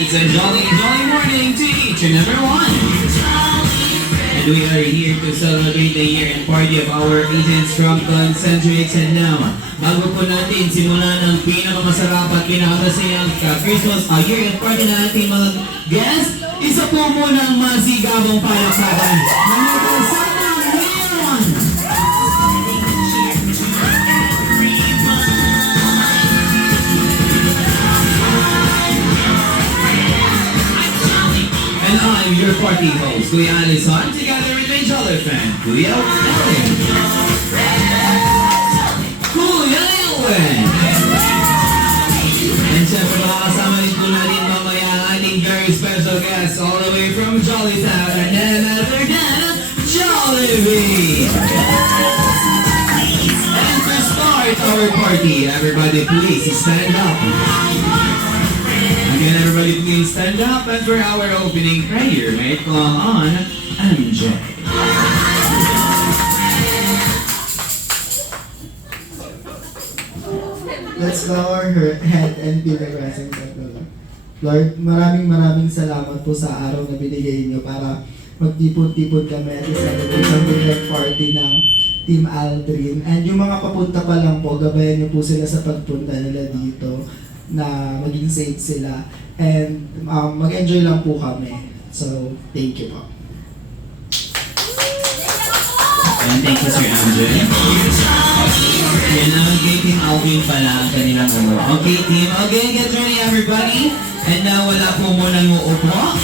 It's a jolly morning to each and every one. And we are here to celebrate the year and party of our agents from Concentrix. And now, bago po natin simulan ang pinakamasarap at pinakamasayang Christmas year and party na ating mga guests, isa po muna ang masigabong palakpakan na may kasamang Leon! And I'm your party host, Kuya Alison, together with my jolly friend, Kuya Elwin. Kuya Elwin! And syempre makakasama rin po natin mamaya ang ating very special guest all the way from Jolly Town, and none other than Jollibee! And to start our party, everybody please stand up. Again, everybody please stand up, and for our opening prayer, may it call on MJ. Let's bow our head and be the presence of the Lord. Lord, maraming salamat po sa araw na binigay niyo para magtipon-tipon kami at i-celebrate ang birthday party ng Team Aldrin. And yung mga papunta pa lang po, gabayan niyo po sila sa pagpunta nila dito na maging safe sila. And mag-enjoy lang po kami. So, thank you po. And thank you, Sir MJ. Yan ang kay Team Alvin pala ang kanilang ulo. Okay, team. Okay, get ready everybody. And now, wala po muna uupo.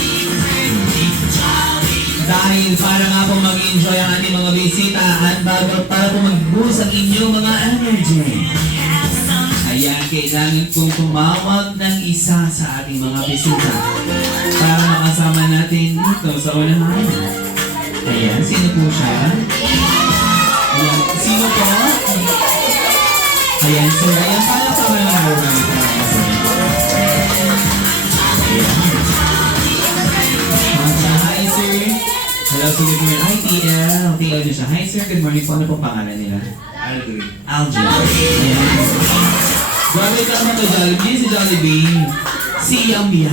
Dahil para nga po mag-enjoy ang ating mga bisita at bago para po mag-boost ang inyong mga energy. Ayan, kailangan kong tumawag ng isa sa ating mga bisita para makasama natin dito sa unahan. Ayan, sino po siya? Ayan, sino po? Ayan, sir. Ayan, palakpakan lang ako namin para makasama. Ayan. Hi, sir. Hello, sige po yun. Hi, TL. TL niyo siya. Hi, sir. Good morning po. Ano pong pangalan nila? Aldrin. Aldrin. Ayan. Grabe ka naman to Jollibee. Si Jollibee. Si Yummy.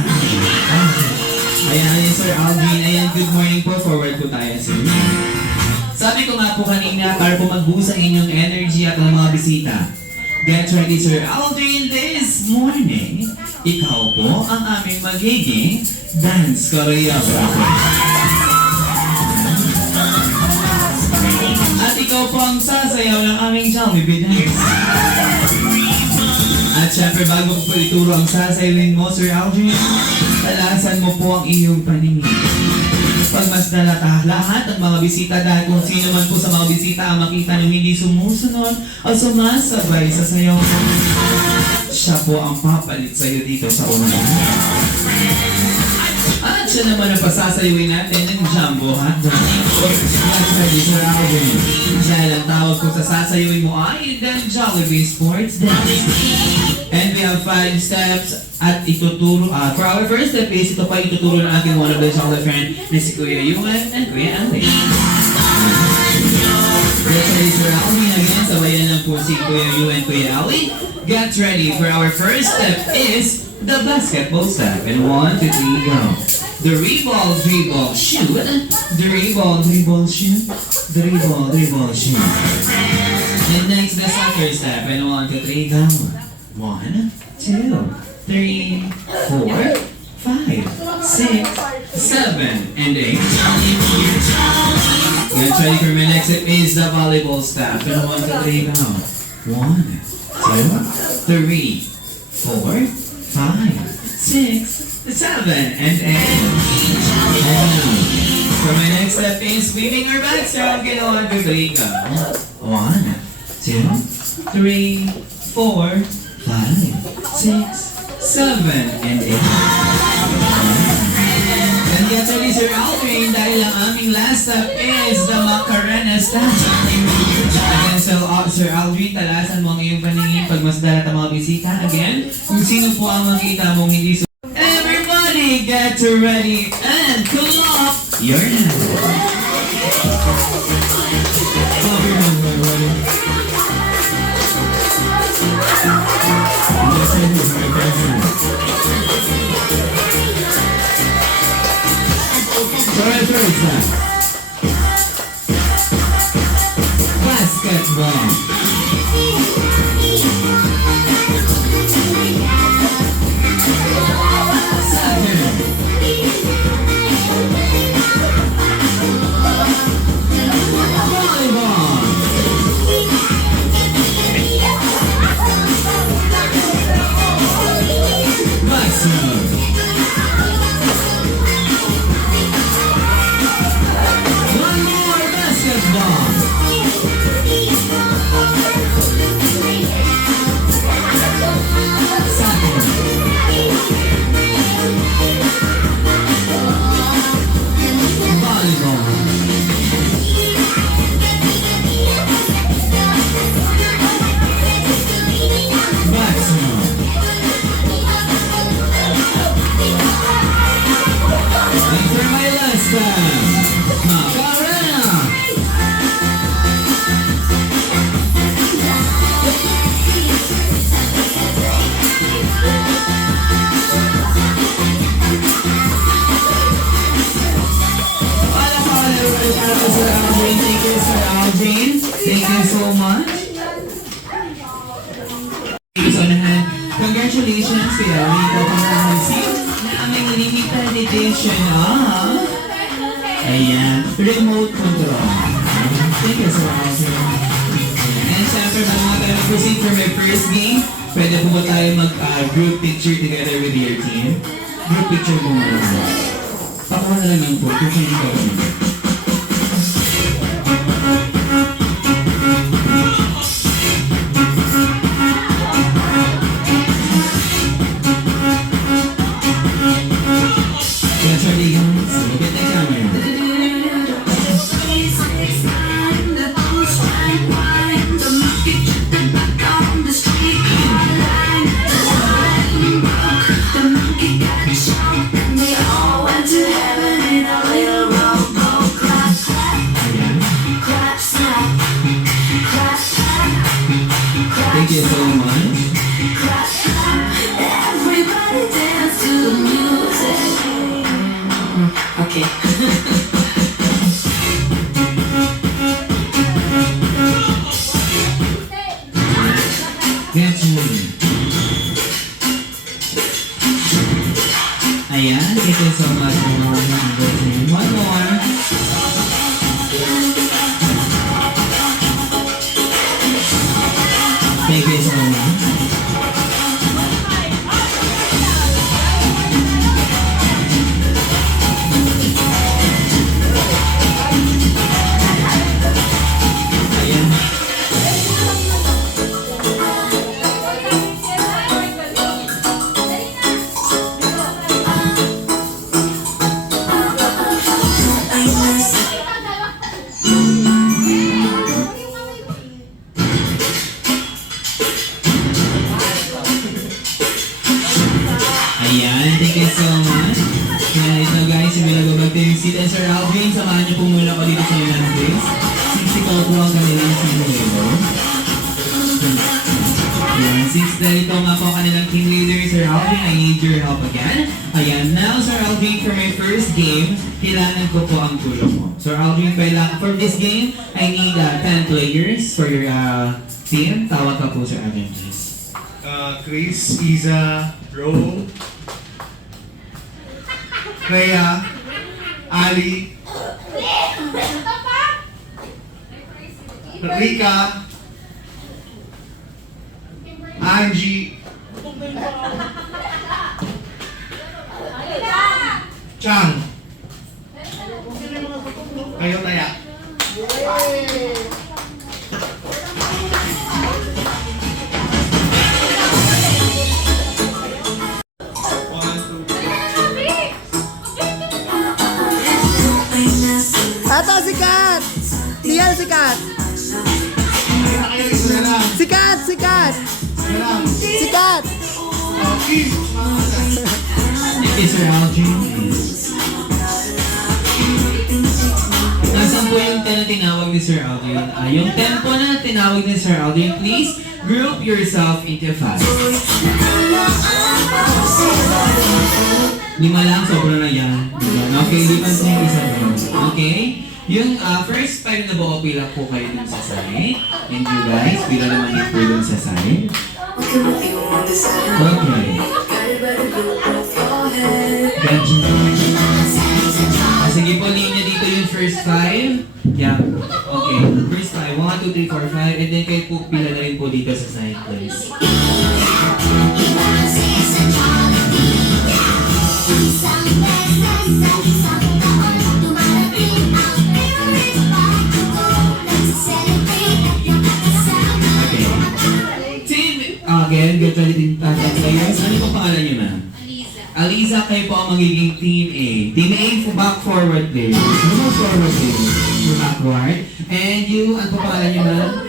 Ayan, Sir Aldrin. Ayan, good morning po. Forward po tayo, sir. Sabi ko nga po kanina, para po mag-boost ang inyong energy at ang mga bisita. Get ready, Sir Aldrin. This morning, ikaw po ang aming magiging dance choreographer. At ikaw po ang sasayaw ng aming Jollibee dance. At syempre, bago ko po ituro ang sasayawin mo, Sir Aldrin, talasan mo po ang iyong paningin. Pagmasdan lahat ng mga bisita dahil kung sino man po sa mga bisita ang makita ng hindi sumusunod o sumasabay sa sayaw mo, siya po ang papalit sa'yo dito sa unahan. At siya naman ang pasasayawin natin ng Jumbo Hotdog. That's ready, Sir Alvin. Dahil ang tawag ko sa sasayawin mo ay the Jollibee Sports Dance. And we have 5 steps at ituturo. For our first step is ito pa ituturo ng ating one of the chocolate friend na si Kuya Yuan and Kuya Alvin. Get ready, Sir Alvin. Again, sabayan lang po si Kuya Yuan and Kuya Alvin. Get ready for our first step is the basketball step. And 1, 2, 3, go. Dribble, shoot. Dribble, shoot. Dribble, shoot. And next, the soccer step. And 1, 2, 3, go. 1, 2, 3, 4, 5, 6, 7, and 8. Get ready for my next step is the volleyball step. And 1, 2, 3, go. 1, 2, 3, 4, 5, 6, 7, and 8. So my next step is sweeping our back step. Get 1, 2, 3, go. 1, 2, 3, 4, 5, 6, 7, and 8. And get ready, Sir Alvin, dahil ang aming last step is the Macarena step. Again, so Sir Alvin, talasan mo ang iyong paningin pag mas dalat ang mga bisita. Again, kung sino po ang makita mong hindi Everybody get ready and come up your hands. Clap your hands, everybody. Yes, it is, my friends. For our third set. Basketball. One more basketball. Volleyball. Basketball. And for my last time, Macarena. Thank you, Sir Alvin. Thank you so much. So, congratulations, Kuya Alvin. Ikaw ang receive na aming limited edition of remote control. Thank you, Sir Alvin. And syempre, bago nga tayo proceed for my first game, pwede po ba tayo mag-group picture together with your team? Group picture mo muna. Pakuha na lang po kung hindi ka ba. Thank you so much. Everybody dance to the music. Okay. That's me. Ayan, thank you so much. One more. Thank you so much. Ayan. Ayan, thank you so much. Kaya ito guys, yung nagabag tayo yung seat. And Sir Alvin, samahan niyo po muna ko dito sa ilang days. Sisikaw po ang kanilang simulator. Ayan, since dahito nga po ang kanilang team leader, Sir Alvin, I need your help again. Ayan, now Sir Alvin, for my first game, kailangan ko po ang tulong mo. Sir Alvin, for this game, I need 10 players for your team. Tawag ka po, Sir Alvin, please. Chris, Iza, Ro, Rhea, Ali, Rika, Angie, Chang. Kayo taya. Ato, sikat! Diyan, sikat! Kayo isa na lang. Sikat! Sikat! Isa na lang. Sikat! Okay. Thank you, Sir Alvin. Nasaan po yung 10 na tinawag ni Sir Alvin? Yung tempo na tinawag ni Sir Alvin, please Group yourself into 5. 5 lang, sobrang na yan. Okay, lipas na yung isa doon. Okay? Yung first 5 na buo, pila po kayo dun sa side. And you guys, pila naman yung po dun sa side. Okay. Gotcha. Sige po, linya dito yung first 5. Yeah. Okay. First 5. 1, 2, 3, 4, 5. And then kayo po pila na rin po dito sa side, please. Okay. Team, again, get ready to target players. Ano po pangalan niyo, ma'am? Aliza, kayo po ang magiging Team A. Team A, back forward players. Ano forward players? Backward. And you, ano po pangalan niyo, ma'am?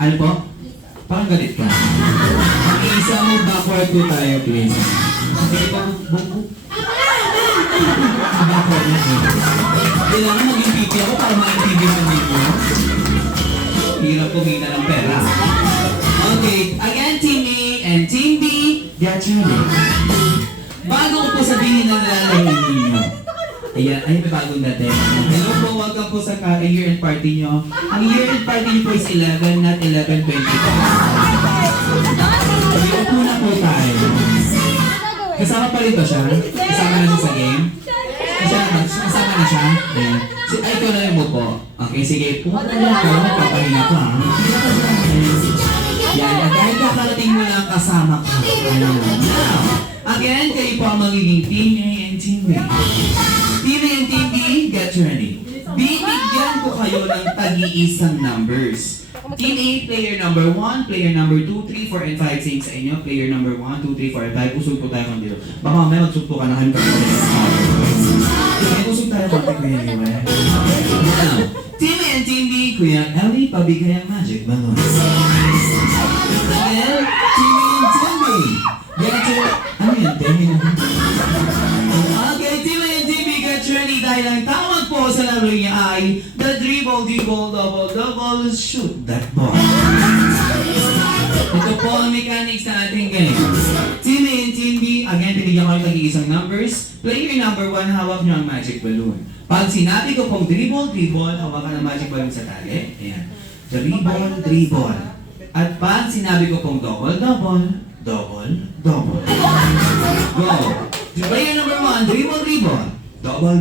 Ano po? Parang galit ka. Okay, isa mo backward po tayo, please. Okay po, backward na po. Kailangan maging pipi ako para maintindihan ninyo. Hirap kumita ng pera. Okay, again, Team A and Team B, get ready. Bago ko po sabihin na nalalaro ninyo. Ayan, ay may bagong dating. Hello po, welcome po sa year-end party nyo. Ang year-end party nyo po is 11, not 11:20. Upo na po tayo. Kasama pa rin ba siya? Kasama na siya sa game? Kasama na siya? Ayan. Ay, ito na yung po. Okay, sige. Pumunta na ako. Papahinga ko, ha? Yan, dahil kakarating mo lang kasama ka. Ayan. Now, again, kayo po ang magiging Team A and Team B. Team A and Team B, get ready. Bibigyan ko kayo ng tag-iisang numbers. Team A, player number 1, player number 2, 3, 4, and 5 same sa inyo. Player number 1, 2, 3, 4, and 5. Usog po tayo kung dito. Baka mamaya magsugpo ka na kayo. Usog tayo kung Kuya Ewe. Now, Team A and Team B, Kuya Ellie, pabigay ang magic balloon. Again, Team A and Team B. Get ready. Ano yan? Okay, Team A and Team B, get ready. Dahil ang tawag po sa laro niya ay the dribble, double, shoot that ball. Ito po ang mechanics sa ating game. Team A and Team B, again, pinigyan ko yung tag-iisang numbers. Player number 1, hawak niyo ang magic balloon. Pag sinabi ko pong dribble, hawakan ang magic balloon sa tali. Ayan. Dribble. At pag sinabi ko pong double. Go. Player number 1, dribble. Double.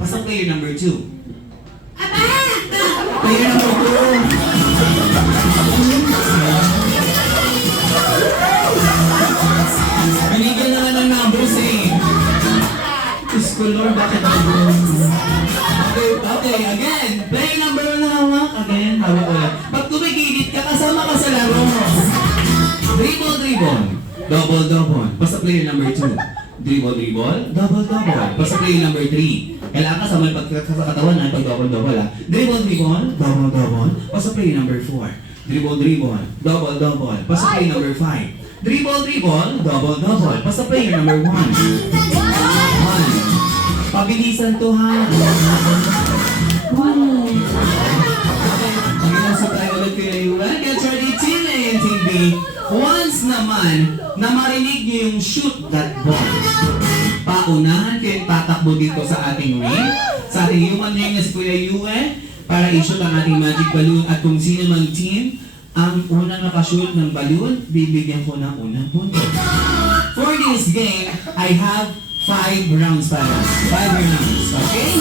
Pasok player number 2. Player number 2. Binigyan na nga ng numbers eh. Diyos ko Lord, bakit ako? Okay, again. Player number 1 hawak. Again, hawak ko lang. Pag tumigilid ka, kasama ka sa laro mo. Dribble. Double. Basta player number 2. Dribble. Double. Basta player number 3. Kailangan ka sa may pagkakatawan na pag double ha. Dribble. Double. Basta player number 4. Dribble. Double. Basta player number 5. Dribble. Double. Basta player number 1. Pabilisan to ha. Pag-inasa tayo ulit Kuya Ewe. Get ready, Team A and Team B. Once naman na marinig niyo yung shoot that ball, paunahan kayong tatakbo dito sa ating ring, sa ating human ring na si Kuya Ewe, para i-shoot ang ating magic balloon at kung sino mang team ang unang nakashoot ng balloon, bibigyan ko ng unang punto. For this game, I have 5 rounds para. 5 rounds, okay?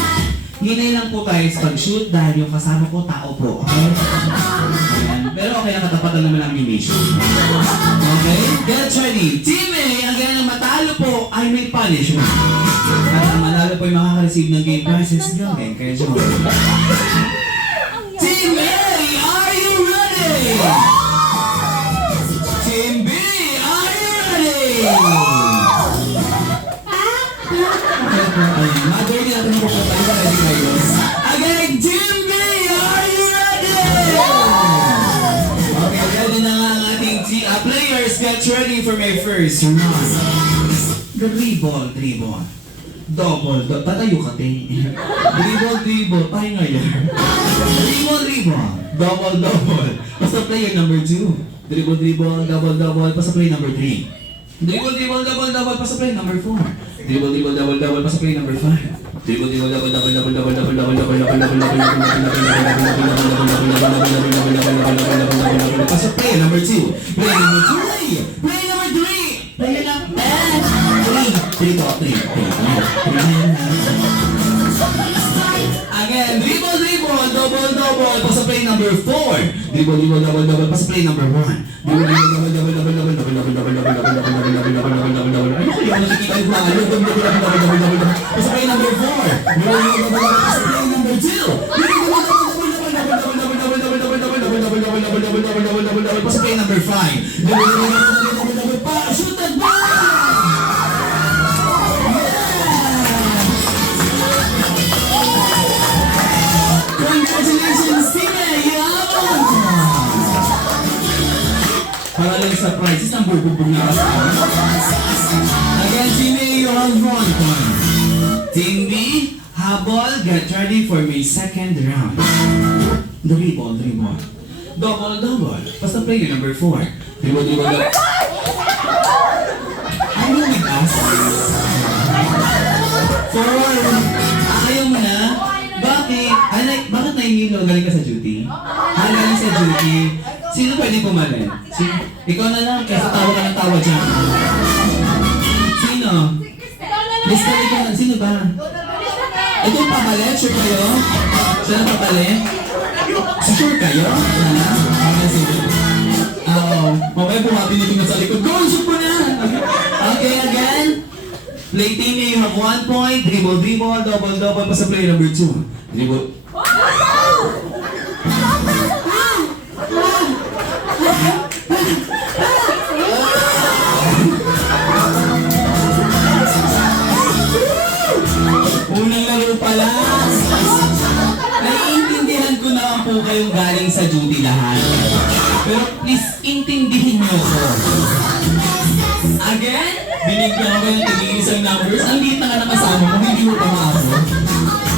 Hinay lang po tayo sa pag-shoot dahil yung kasama ko tao po, okay? Ayan. Pero okay, nakatapatan naman ang mission. Okay? Get ready. Team A, ang ganang matalo po ay may punishment. At ang manalo po ay makaka-receive ng game prizes nyo. Okay, kaya siya Team A, are you ready? Team B, are you ready? Mother niya natin po tayo sa ready ngayon. Again, Team B, are you ready? Okay, ready na nga ang ating players. Get ready for my first round. Dribble. Double. Tatayo ka, te. Dribble. Pahinga yan. Dribble. Double. Basta player number 2. Dribble, dribble, double, double, pass play number 3. Dribble, dribble, double, double, pass play number 4. Dribble, dribble, double, double, pass play number 5. Dribble, dribble, double, double, double, double, double, double, double, double, double, double, pass play number 2. Play number 3. Play number 3. Play lang. 3 to 3. Again, dribble, dribble, double, double, pass play number 4. Dribble, dribble, double, double, pass play number 1. Dribble, dribble, double, double, double, double, double, double, double, double, double, double, double, double, double, double. Ano kaya nakikita yung mga double, double, double, double, double, double, double. Pass play number 4. Dribble, dribble, double, double, pass play number 2. Dribble, double, double, double, double, double, double, double, double, double, double, double, double, double, double, double, double, double, pass play number 5. Dribble, dribble, double, double, double, pa, shoot that ball! Congratulations, Tina! Yaman! Para lang sa prizes, ang bububog na kasi. Again, Team A, you have 1 point. Team B, habol, get ready for my second round. Dribble, dribble. Double, double. Basta player number 4. Dribble, dribble, double. Are you with us? 4. Ayaw mo na? Bakit? Bakit nahihilo? Galing ka sa duty? Galing sa duty. Sino pwede pumalit? Ikaw na lang, kaya tawa ka ng tawa dyan. Sino? Lista ikaw na. Sino ba? Ito yung papalit? Sure kayo? Siya na papalit? Sure kayo? Sige. Mamaya bumati nito na sa likod. Go! Shoot mo na! Okay, again. Play team A, you have 1 point. Dribble, dribble, double, double. Basta play number 2. Dribble. Unang laro pala. Naiintindihan ko naman po kayong galing sa duty lahat. Pero please, intindihin niyo ko. Again, binigyan ko yung tig-iisang numbers. Ang liit na ka nakasama mo, hindi mo pa maabot.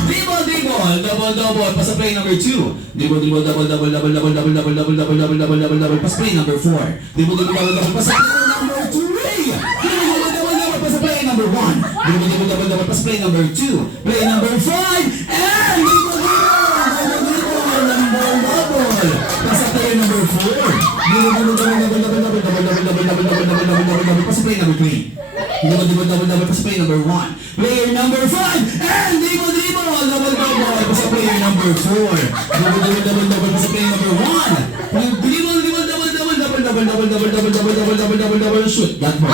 Dribble, dribble, double, double, pass play number 2. Dribble, dribble, double, double, double, double, double, double, double, double, double, double, double, double, pass play number 4. Dribble, dribble, double, double, pass play number 3. Dribble, double, double, double, pass play number 1. Dribble, dribble, double, double, pass play number 2. Play number 5. And dribble, dribble, number double, pass play number 4. Dribble, dribble, double, double, double, double, double, double, double, double, double, double, double, double, double, pass play number 3. Dribble, dribble, double, double, pass play number 1. Player number 5. And dribble, dribble, double, double, pass player number 4. Dribble, dribble, double, double, pass player number 1. Dribble, dribble, double, double, double, double, double, double, double, double, double, double, double, double, shoot that ball.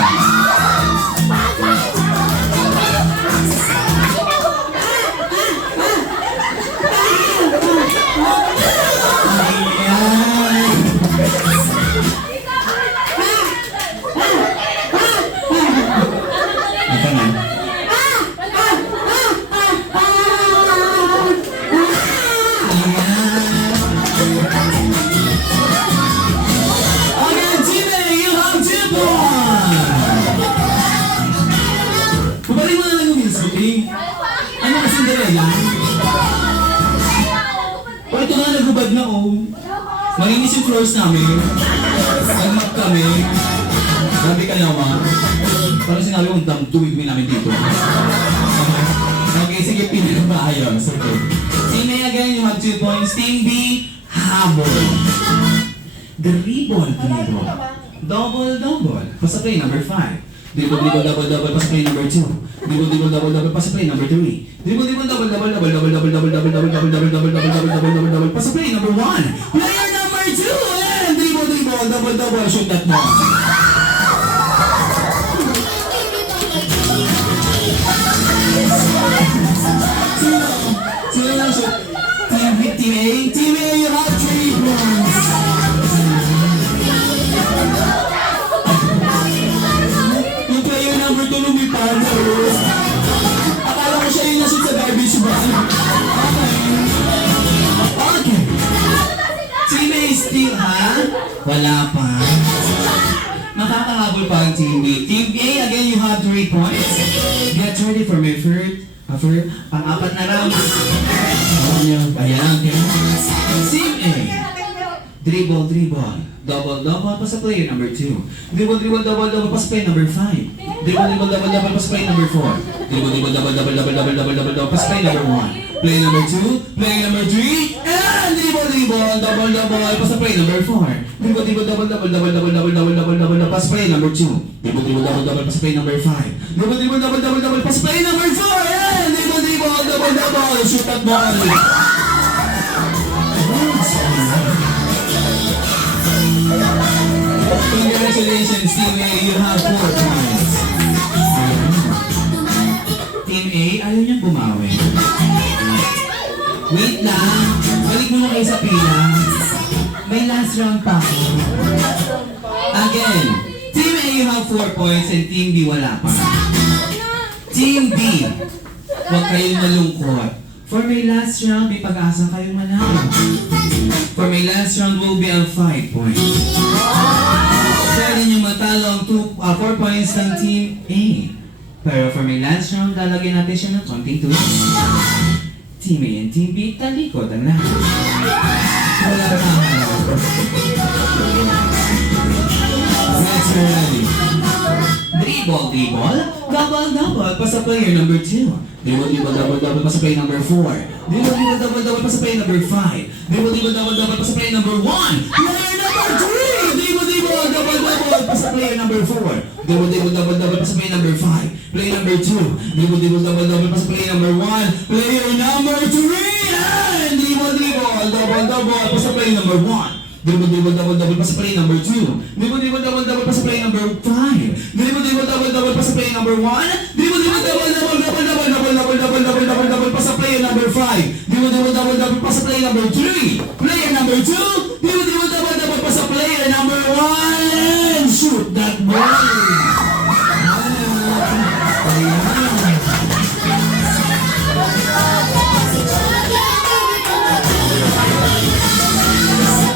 Ano ka Cinderella? O ito nga nagubad na oh. Malinis yung floors namin. Nag-map kami. Grabe ka naman. Parang sinabi kong tuwid-win namin dito. Okay, sige, pinag-maayos. Okay. Team A again, you have 2 points. Team B, habol. Dribble, dribble. Double, double. Basta play number 5. Dribble, dribble, double, double, pass play number 2. Dribble, dribble, double, double, pass play number 3. Dribble, dribble, double, double, double, double, double, double, double, double, double, double, double, double, double, double, double, double, pass play number 1. Player number 2, and dribble, dribble, double, double, shoot that ball. Sino lang shoot? Team A, Team A, you have 3 points. Yung player number 2 lumipad sa rules. Akala ko siya yung nashoot sa garbage bag. Okay. Team A still, ha? Wala pa. Makakahabol pa ang Team B. Team A, again, you have 3 points. Get ready for my pang-apat na round. Ayan. Team A. Dribble, dribble. Double, pass to player number 2. Dribble, double, pass to player number 5. Dribble, double, pass to player number 4. Dribble, double, pass to player number 1. Player number 2, player number 3, and dribble, double, pass to player number 4. Dribble, double, pass to player number 2. Dribble, double, pass to player number 5. Dribble, double, pass to player number 4, and dribble, double, shoot that ball. Congratulations, Team A, you have 4 points. Team A, ayaw niyang bumawi. Wait lang, balik muna kayo sa pila. May last round pa ako. Again, Team A, you have 4 points and Team B, wala pa. Team B, huwag kayong malungkot. For my last round, may pag-asa kayong manalo. For my last round will be on 5 points. Pwede nyo matalo ang 4 points ng Team A. Pero for my last round, lalagyan natin siya ng konting twist. Team A and Team B, talikod ang lahat. Wala na ang harap. Let's get ready. Dribble, double, pass to player number 2. Dribble, double, pass to player number 4. Dribble, double, pass to player number 5. Dribble, double, pass to player number 1. Player number 3. Dribble, double, pass to player number 4. Dribble, double, pass to player number 5. Player number 2. Dribble, double, pass to player number 1. Player number 3. And dribble, double, pass to player number 1. Dribble, double, pass to player number 2. Dribble, double, pass to player number 5. Dribble, double, pass to player number 1. Dribble, double, pass to player number 5. Dribble, double, pass to player number 3. Player number 2. Dribble, double, pass to player number 1. Shoot that ball.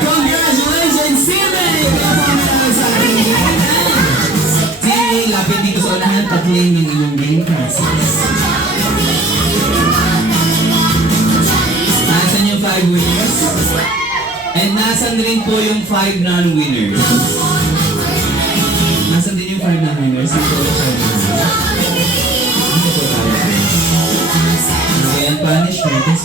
Congratulations, Team A! Team A, lapit dito sa unahan, pag-claim ng inyong game passes. Nasaan yung 5 winners? And nasan rin po yung 5 non-winners? Nasan din yung 5 non-winners? Ito po tayo. Ayan, punishment is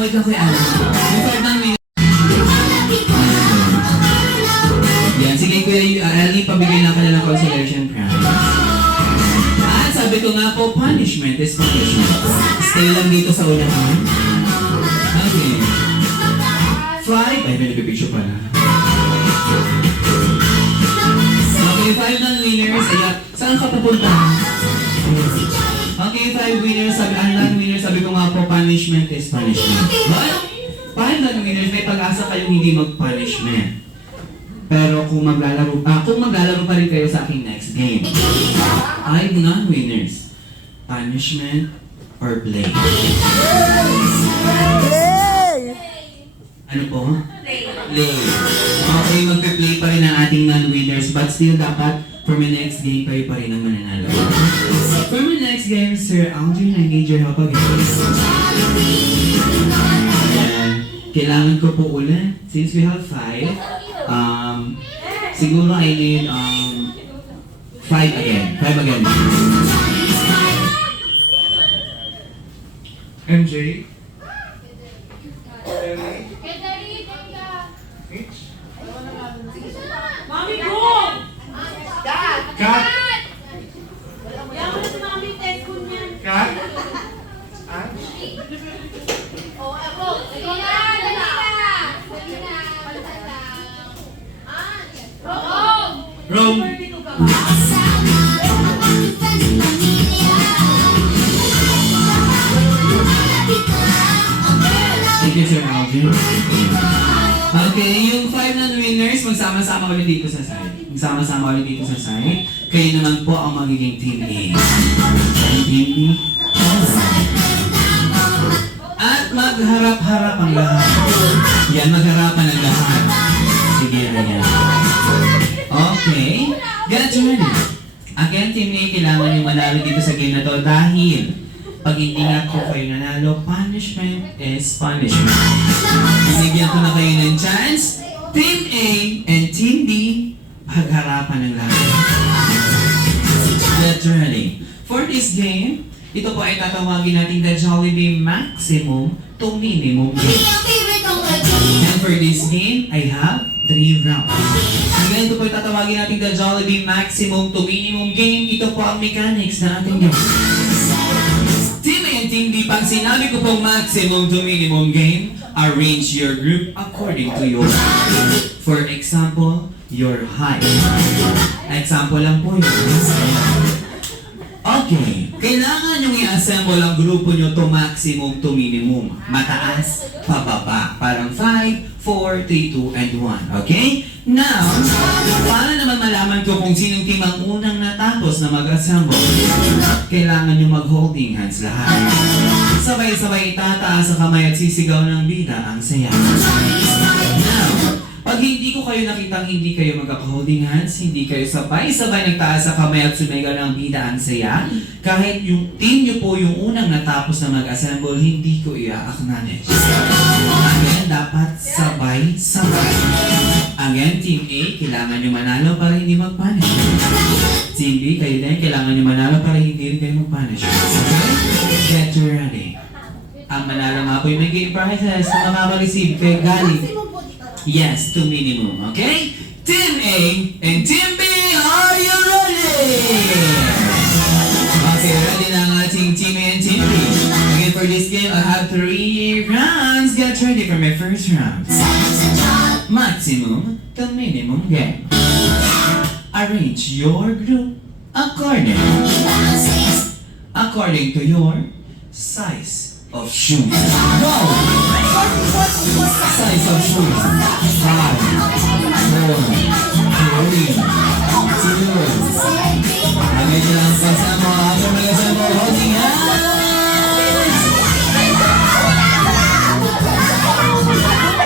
Wait lang kuya. Yung 5 non-winners. Yan, sige kuya, Ali, pabigay lang ka na ng consolation prize. At sabi ko nga po, punishment is punishment. Stay lang dito sa unahan. Okay. 5, ay may nagpipicture pala. Okay, 5 non-winners. Ayan, saan ka papunta? Okay, 5 winners. Ang non-winners, sabi ko nga po, punishment is punishment. But, 5 non-winners, may pag-asa kayong hindi mag-punishment. Pero kung maglalaro pa rin kayo sa aking next game, 5 non-winners, punishment or play. Ano po? Play. Okay, magpe-play pa rin ang ating non-winners, but still dapat for my next game kayo pa rin ang mananalo. For my next game, Sir Aldrin, I need your help again. Ayan. Kailangan ko po ulit, since we have 5, siguro I need 5 again. 5 again. MJ. Mami, go! Kat. Yaman na si Mami, text ko niyan. Kat. Oh, ako. Ikaw na. Rome. Dito ka ba? Thank you, Sir Alvin. Okay, yung 5 non-winners, magsama-sama ulit dito sa side. Magsama-sama ulit dito sa side. Kayo naman po ang magiging Team A. Team B. At magharap-harap ang lahat. Yan, magharapan ang lahat. Sige na yan. Okay. Get ready. Again, Team A, kailangan yung manalo dito sa game na to dahil Pag hindi nga po kayo nanalo, punishment is punishment. Binigyan ko na kayo ng chance. Team A and Team B, pagharapan ng lahat. Get ready. For this game, ito po ay tatawagin natin the Jollibee Maximum to Minimum game. And for this game, I have 3 rounds. Again, ito po ay tatawagin natin the Jollibee Maximum to Minimum game. Ito po ang mechanics na ating game. Team A and Team B, pag sinabi ko pong maximum to minimum game, arrange your group according to your, for example, your height. Example lang po yun. Okay, kailangan nyo i-assemble ang grupo nyo to maximum to minimum. Mataas, pababa. Parang 5, 4, 3, 2, and 1. Okay? Now, para naman malaman ko kung sinong team ang unang natapos na mag-assemble, kailangan nyo mag-holding hands lahat. Sabay-sabay itataas sa kamay at sisigaw ng bida ang saya. Now, pag hindi ko kayo nakitang hindi kayo magkaka-holding hands, hindi kayo sabay-sabay nagtaas sa kamay at sumigaw ng bida ang saya, kahit yung team nyo po yung unang natapos na mag-assemble, hindi ko i-acknowledge. Again, dapat sabay-sabay. Again, Team A, kailangan nyo manalo para hindi mag-punish. Team B, kayo din, kailangan nyo manalo para hindi rin kayo mag-punish. Okay? Get ready. Ang manalo nga po yung may game prizes na makaka-receive kayo galing. Yes, to minimum, okay? Team A and Team B, are you ready? Okay, ready na ang ating Team A and Team B. Again, for this game, I have 3 rounds. Get ready for my first round. Maximum to minimum game. Arrange your group according to your size of shoes. Go! Size of shoes. 5, 4, 3, 2. Again lang kasama ako mag-assemble holding hands.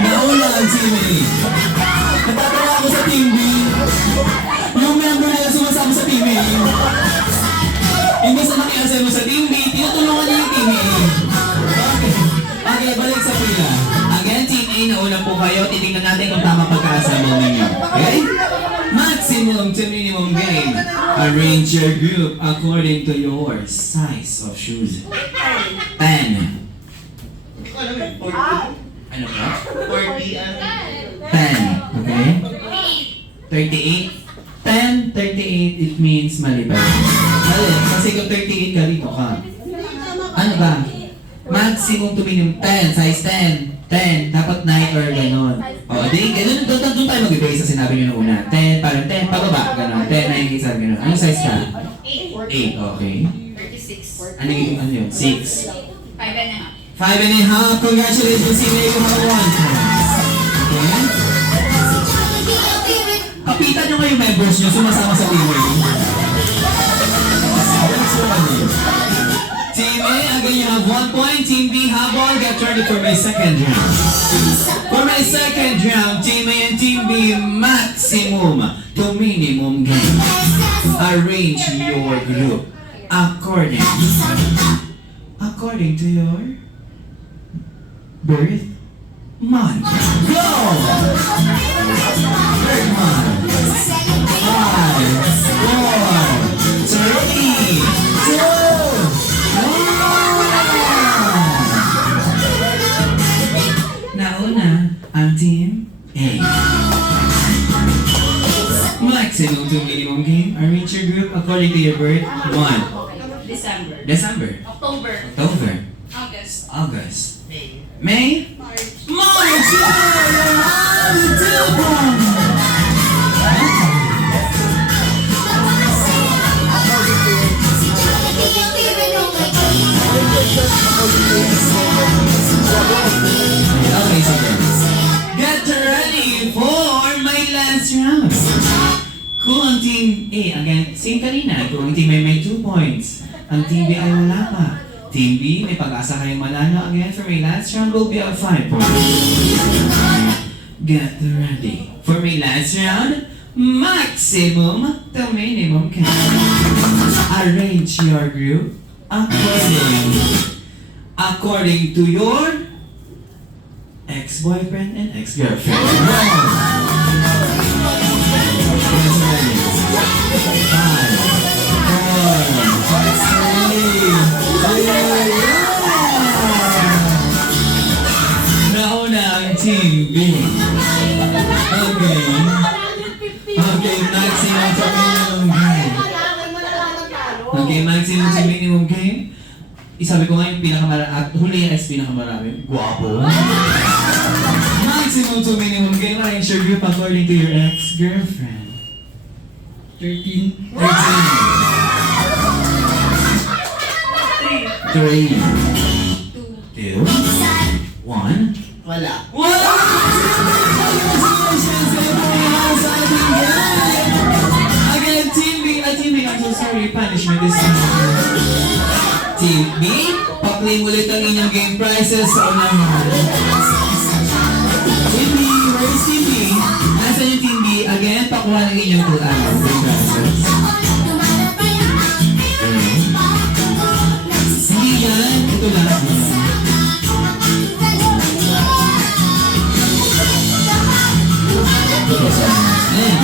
Nauna ang Team A. Natatawa ako sa Team B. Yung member nila sumasama sa Team A. Imbes na makiasal mo sa Team B, tinutulungan niya yung Team A. Okay, balik sa pila. Again, Team A, nauna po kayo. Titingnan natin kung tama pagka-assemble ninyo. Okay? Maximum to minimum game. Arrange your group according to your size of shoes. 10. Ano ba? 10. Okay? 38. 10, 38, it means mali ba? Mali. Kasi kung 38 ka rito ka. Ano ba? Maximum to minimum 10, size 10. 10, dapat 9 or gano'n. O, di, gano'n, doon tayo mag-base sa sinabi nyo na una. 10, parang 10, pababa, gano'n. 10, 9, isa, gano'n. Anong size ka? 8, okay. 36. Ano yun? 6. 5 and a half. 5 and a half, congratulations, si May, you have 1 point. Okay? Kapitan nyo kayo members nyo, sumasama sa team A. Team A, again you have 1 point. Team B, habol. Get ready for my second round. For my second round, Team A and Team B, maximum to minimum game. Arrange your group according to your birth month. Go! Birth month. 5, 4, 3, 2, 1. Nauna ang Team A. Maximum to minimum game. Arrange your group according to your birth month. December. October. August. May. March! Okay, sige. Get ready for my last round. Kung ang Team A, again, same kanina, kung ang Team A may 2 points, ang Team B ay wala pa. Team B, may pag-asa kayong manalo. Again, for my last round will be a 5 points. Get ready. For my last round, maximum to minimum count. Arrange your group according to your ex-boyfriend and ex-girlfriend. Five, four, three, nauna ang Team B. Okay. Okay, maximum sa minimum game. Okay, maximum sa minimum game. Isabi ko nga yung pinakamarami, at huli yung pinakamarami. Guwapo. Maximum to minimum game ay share group according to your ex-girlfriend. 13. 3. 2. 1. Wala. Again, Team B, I'm so sorry, punishment is Team B, pa-claim ulit ang inyong game prizes sa unahan. Team B, where's Team B? Nasaan yung Team B? Again, pakuha ng inyong game prizes. Hindi yan, ito lang. Ayan.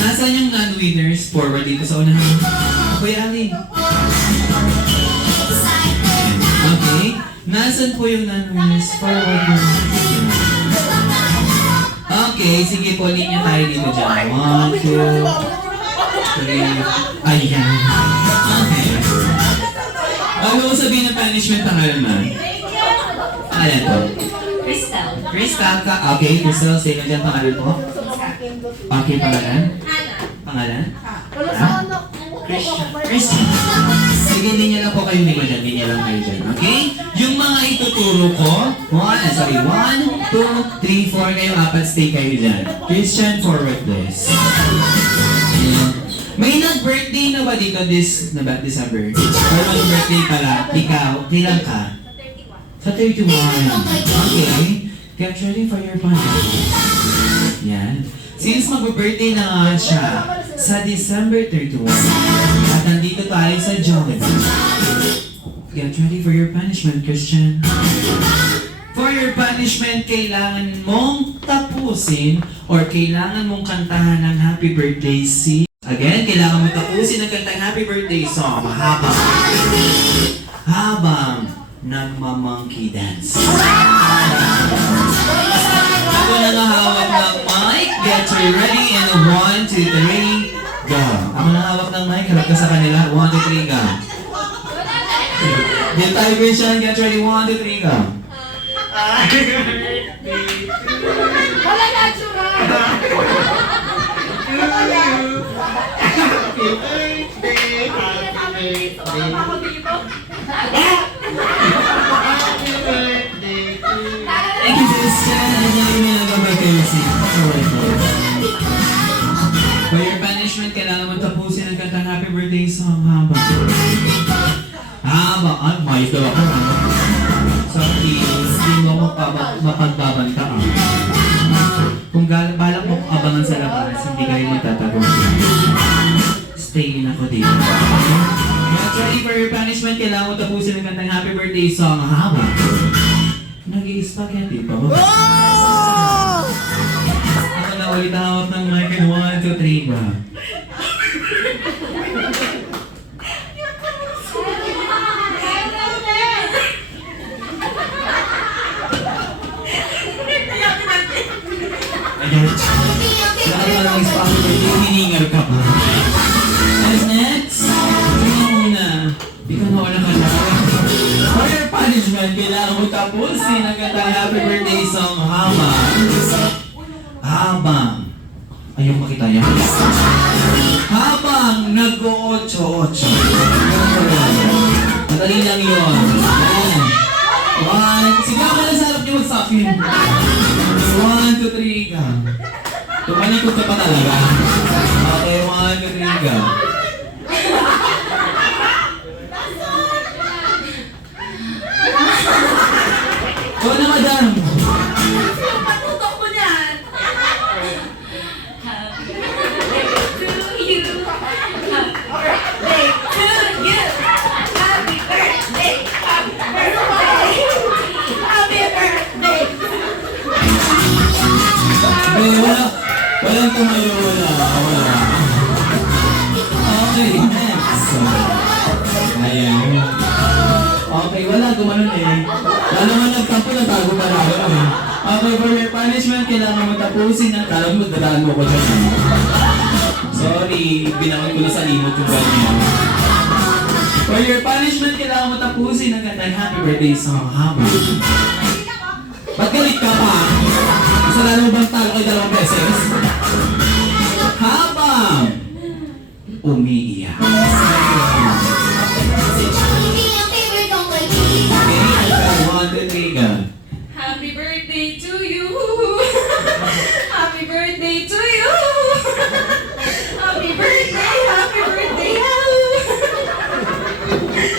Nasaan yung non-winners? Forward dito sa unahan. Kuya Ali. Okay. Nasaan po yung non-winners? Forward dito. Okay, sige po, linya tayo dito dyan. 1, 2, 3. Ayan. Okay. Ano ko sabihin ng punishment ang halaman? Ayan po. Crystal. Crystal ka. Okay, Crystal, sino dyan pangalan po? Okay, pangalan? Pangalan? Christian. Sige, linya lang po kayo nila dyan. Linya lang kayo dyan. Okay? Yung mga ituturo ko, 1, 2, 3, 4 kayo, 4, stay kayo dyan. Christian, forward please. May nag-birthday na ba dito this December? Or mag-birthday pala? Ikaw, kailan ka? Sa 31. Okay. Get ready for your punishment. Yan. Since mag-birthday na nga siya sa December 31, at nandito tayo sa Jollibee. Get ready for your punishment, Christian. For your punishment, kailangan mong tapusin or kailangan mong kantahan ng happy birthday si... Again, kailangan mong tapusin ang kantang happy birthday song habang nagma-monkey dance. Ako na hawak ng mic. Get ready and 1, 2, 3, go. Ako na hawak ng mic. Harap ka sa kanila. 1, 2, 3, go. Get tayo, Christian. Get ready. 1, 2, 3, go. Wala na, tsura! Ako dito. Thank you, Christian. Ano yung nagabag kayo si For your punishment, kailangan mo tapusin ang kantang happy birthday song habang. Mayos daw ako. Sorry, hindi mo mapagbabanta ah. Kung balak mo abangan sa labas, hindi kayo magtatago. Stay in ako dito. Get ready for your punishment, kailangan mo tapusin ang kantang happy birthday song habang nag-i-spaghetti pa ba? Ako na ulit hawak ng mic and 1, 2, 3 ba? Ayan. Saan ka lang spaghetti, hiningal ka pa. And next, ikaw na wala ka na. For your punishment, kailangan mo tapusin ang kantang happy birthday song habang ayaw makita yan. Habang nag-o-ocho-ocho. Madali lang yun. Ayan. 1, sigaw ka na sa harap niyo mag-sakin. 1, 2, 3, ka. Tumalikot ka pa talaga. Okay, 1, 2, 3, ka. Ikaw na, madam. Patutok mo niyan. Happy birthday to you. Happy birthday to you. Happy wala. Okay, next. Ayan. Okay, wala gumanon eh. Wala naman nagtampo, natago pa na ako eh. Okay, for your punishment, kailangan mo tapusin ang kalam mo, dadaan mo ko dyan. Sorry, binangon ko na sa limot yung ganyan. For your punishment, kailangan mo tapusin ang kantang happy birthday song habang. Ba't galit ka pa? Kasalanan mo bang talo kayo 2 beses? Habang umiiyak. Okay, I want to take a Happy birthday to you. Happy birthday to you. Happy birthday, happy birthday.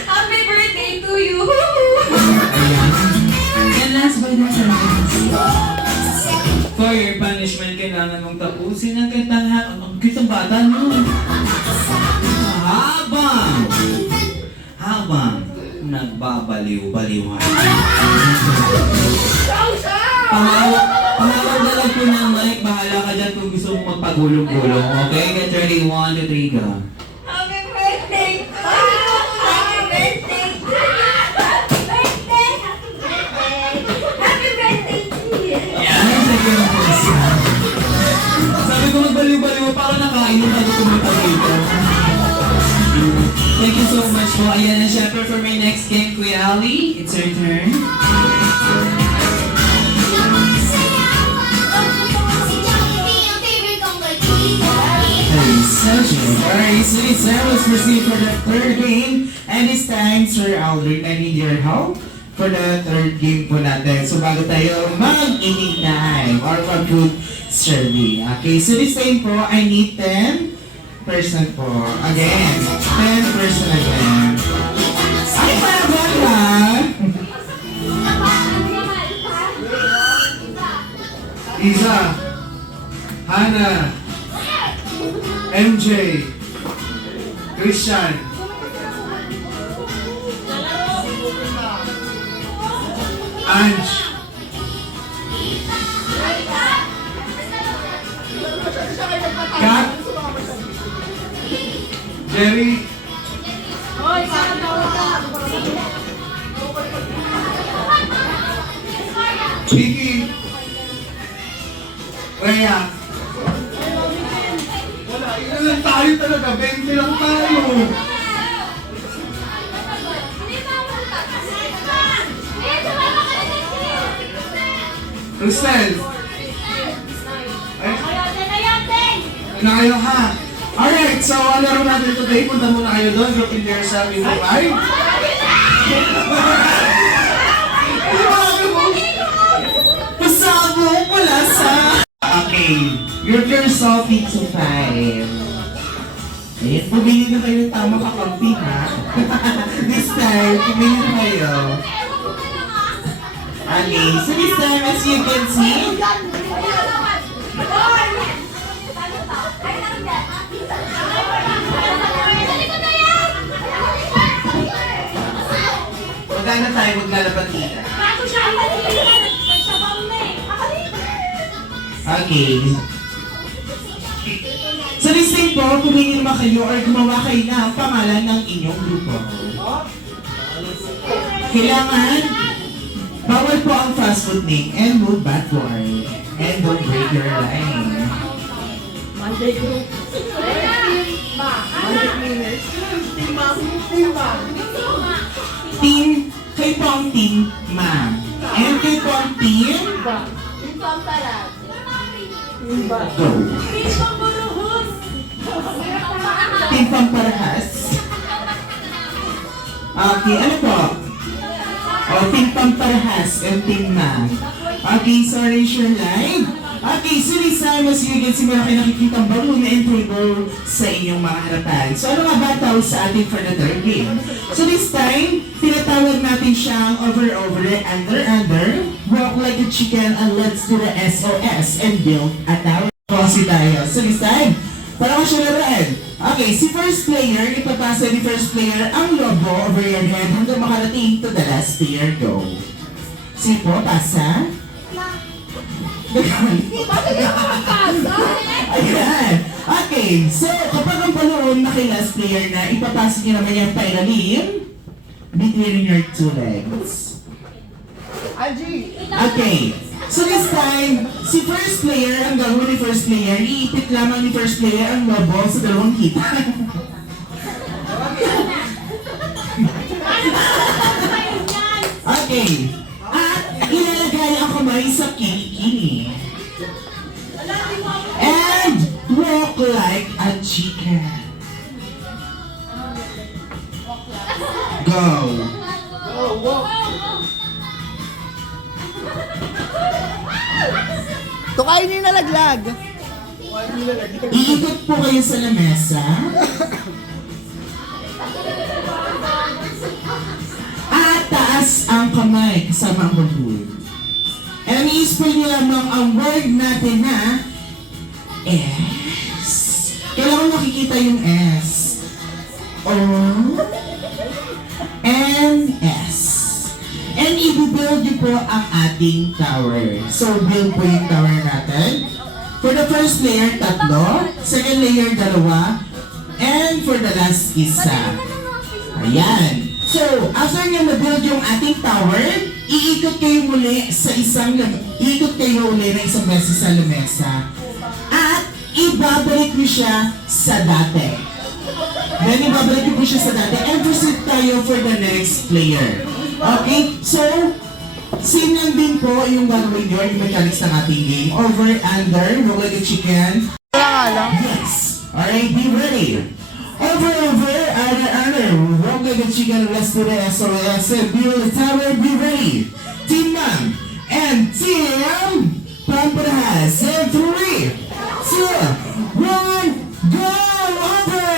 Happy birthday to you. And last but not least, for your punishment, kailangan mong tapusin ang kantang ang kitang bata no. Habang nagbabaliw-baliwan. Pangawag na lang po ng mic, bahala ka dyan kung gusto mong magpagulong-gulong. Okay, get ready, 1, 2, 3, go. Happy birthday to you. Happy birthday to you. Happy birthday. Happy birthday. Happy birthday to you. Yan, thank you po. Sabi ko magbaliw-baliw, parang nakainom bago pumunta dito. Thank you so much po. Ayan, and syempre for my next game, Kuya Ali, it's your turn. Alright, so it's time. Let's proceed for the third game. And this time, Sir Aldrin, I need your help for the third game po natin. So bago tayo mag-eating time or mag-food survey. Okay, so this time po, I need 10% po. Again, 10% again. Ay, parang ha? Isa, Hannah, MJ, Christian, Ange, Kat, Jerry, Vicky, Rhea. Wala, ilan lang tayo talaga, 20 lang tayo. Crystal. Ay, na kayo ha. Alright, so ang laro natin today, punta muna kayo doon, group in yourself in 5. Pasabog mula sa... Okay, group yourself into 5. Ayan, pumili na kayo ng tamang kakampi ha. This time, pumili na kayo. Okay, so this time as you can see, magkano tayo maglalaban dito? Okay. So this time po, pumili naman kayo or gumawa kayo ng pangalan ng inyong grupo. Kailangan, bawal po ang fast food name and move backward. And don't break your line. Team, kayo po ang team ma'am. And kayo po ang team go. Team Pamparahas. Okay, ano po? Team Pamparahas and Team ma'am. Okay, so arrange your line. Okay, so this time, as you can see, meron kayo nakikita ang balloon and table sa inyong mga harapan. So ano nga ba tawag sa atin for the third game? So this time, tinatawag natin siyang over, under, walk like a chicken, and let's do the SOS and build a tower. Kasi tayo. So this time, para ko siya laruan. Okay, si first player, ipapasa ni first player ang logo over your head hanggang makarating to the last player. Go. Si po, pasa. Ayan. Okay, so kapag ang balon na kay last player na, ipapasok niyo naman yung pailalim between your two legs. Okay. So this time, si first player, ang gagawin ni first player, iipit lamang ni first player ang lobo sa dalawang kita. Okay. At ilalagay ang kamay sa kilikili. And walk like a chicken. Go. Tukayin niyo yung nalaglag. Iikot po kayo sa lamesa. At taas ang kamay kasama ang bubul. And i-spell niyo lamang ang word natin na S. Kailangan makikita yung S. O N S. And i-build niyo po ang ating tower. So build po yung tower natin. For the first layer, 3. Second layer, 2. And for the last, 1. Ayan. So, after nyo na-build yung ating tower, iikot kayo muli sa iikot kayo uli ng isang beses sa lamesa. At ibabalik nyo siya sa dati. Then, ibabalik nyo po siya sa dati. And proceed tayo for the next player. Okay? So, same lang din po yung gagawin nyo, yung mechanics ng ating game. Over, under, roll like a chicken. Yes. Alright, be ready. Over, under, roll like a chicken, let's do the SOS. Build the tower, be ready. Team Ma'am and Team Pamparas. And 3, 2, 1, go! Over!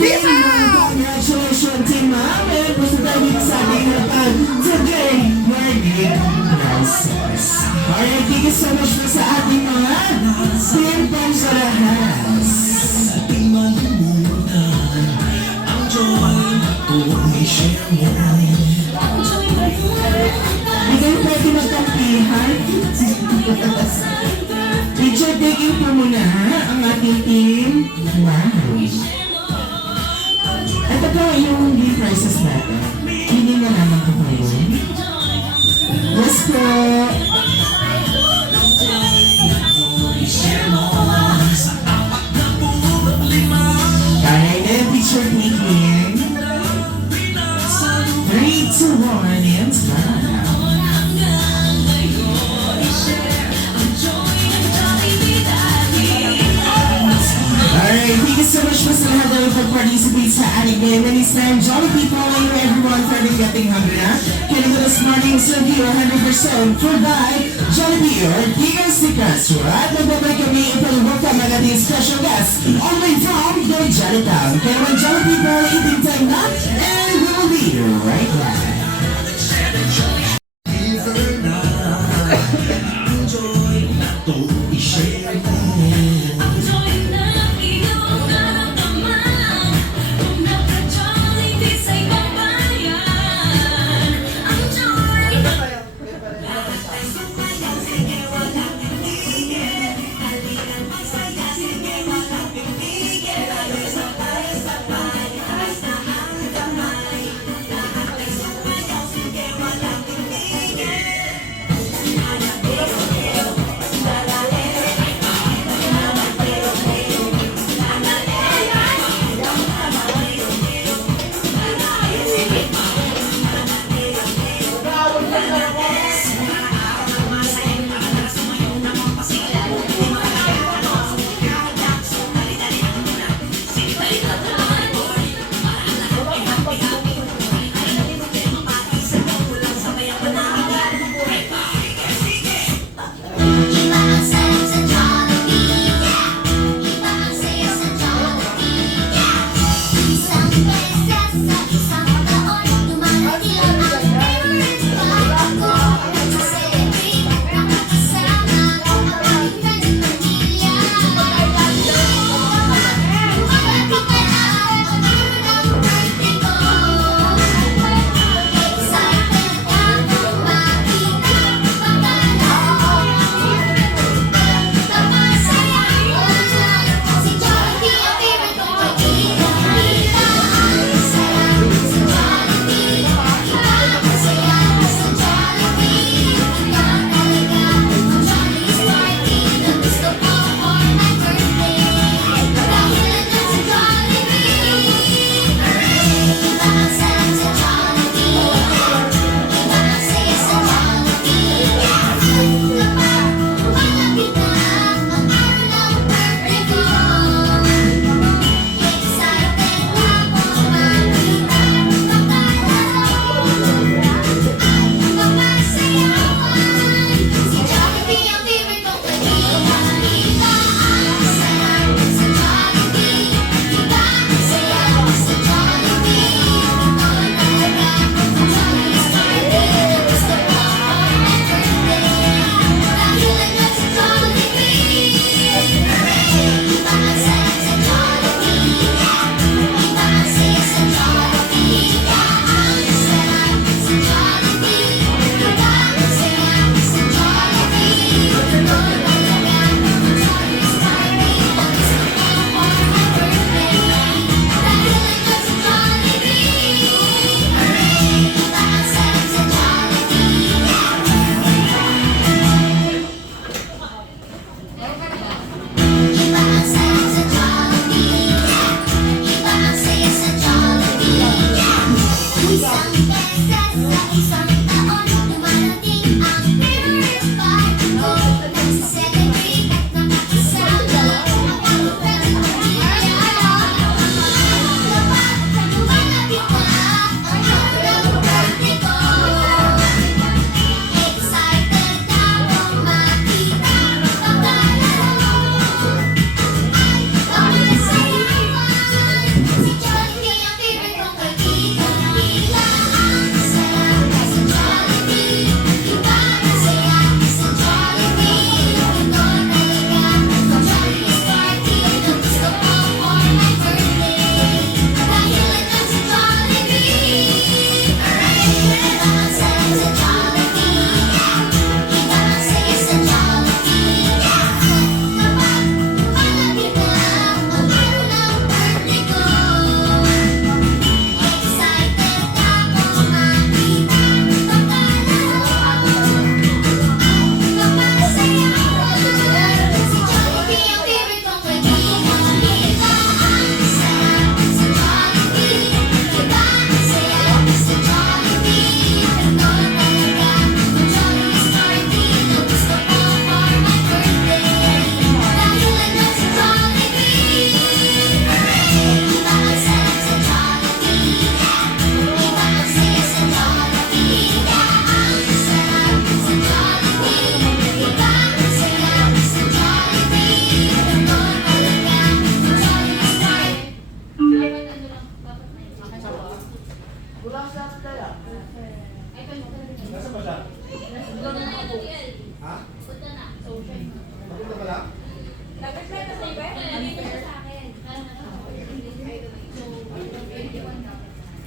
Team Ma, congratulations Team Ma. Meron po sa tayo dito sa ating harapan today morning process. Alright, thank you so much po sa ating mga Team Pansarahas. Hindi kayo pwede magkampihan. Picture taking po muna ang ating team. Wow. Ito po yung game prizes natin. Hindi na naman ko po yun. Yes po. Kaya na yung picture taking. 3, 2, 1, and start. Alright, thank you so much po sa lahat na pag-participate sa ating game. And this time, jolly people, are you everyone starting getting hungry na? Kaya naman this morning, serve you 100% food by Jollibee or Tigas de Castro. At magbabay kami ipalubok ang ating special guest all the way from the Jolly Town. Kaya naman, jolly people, eating time na, and we will be right back.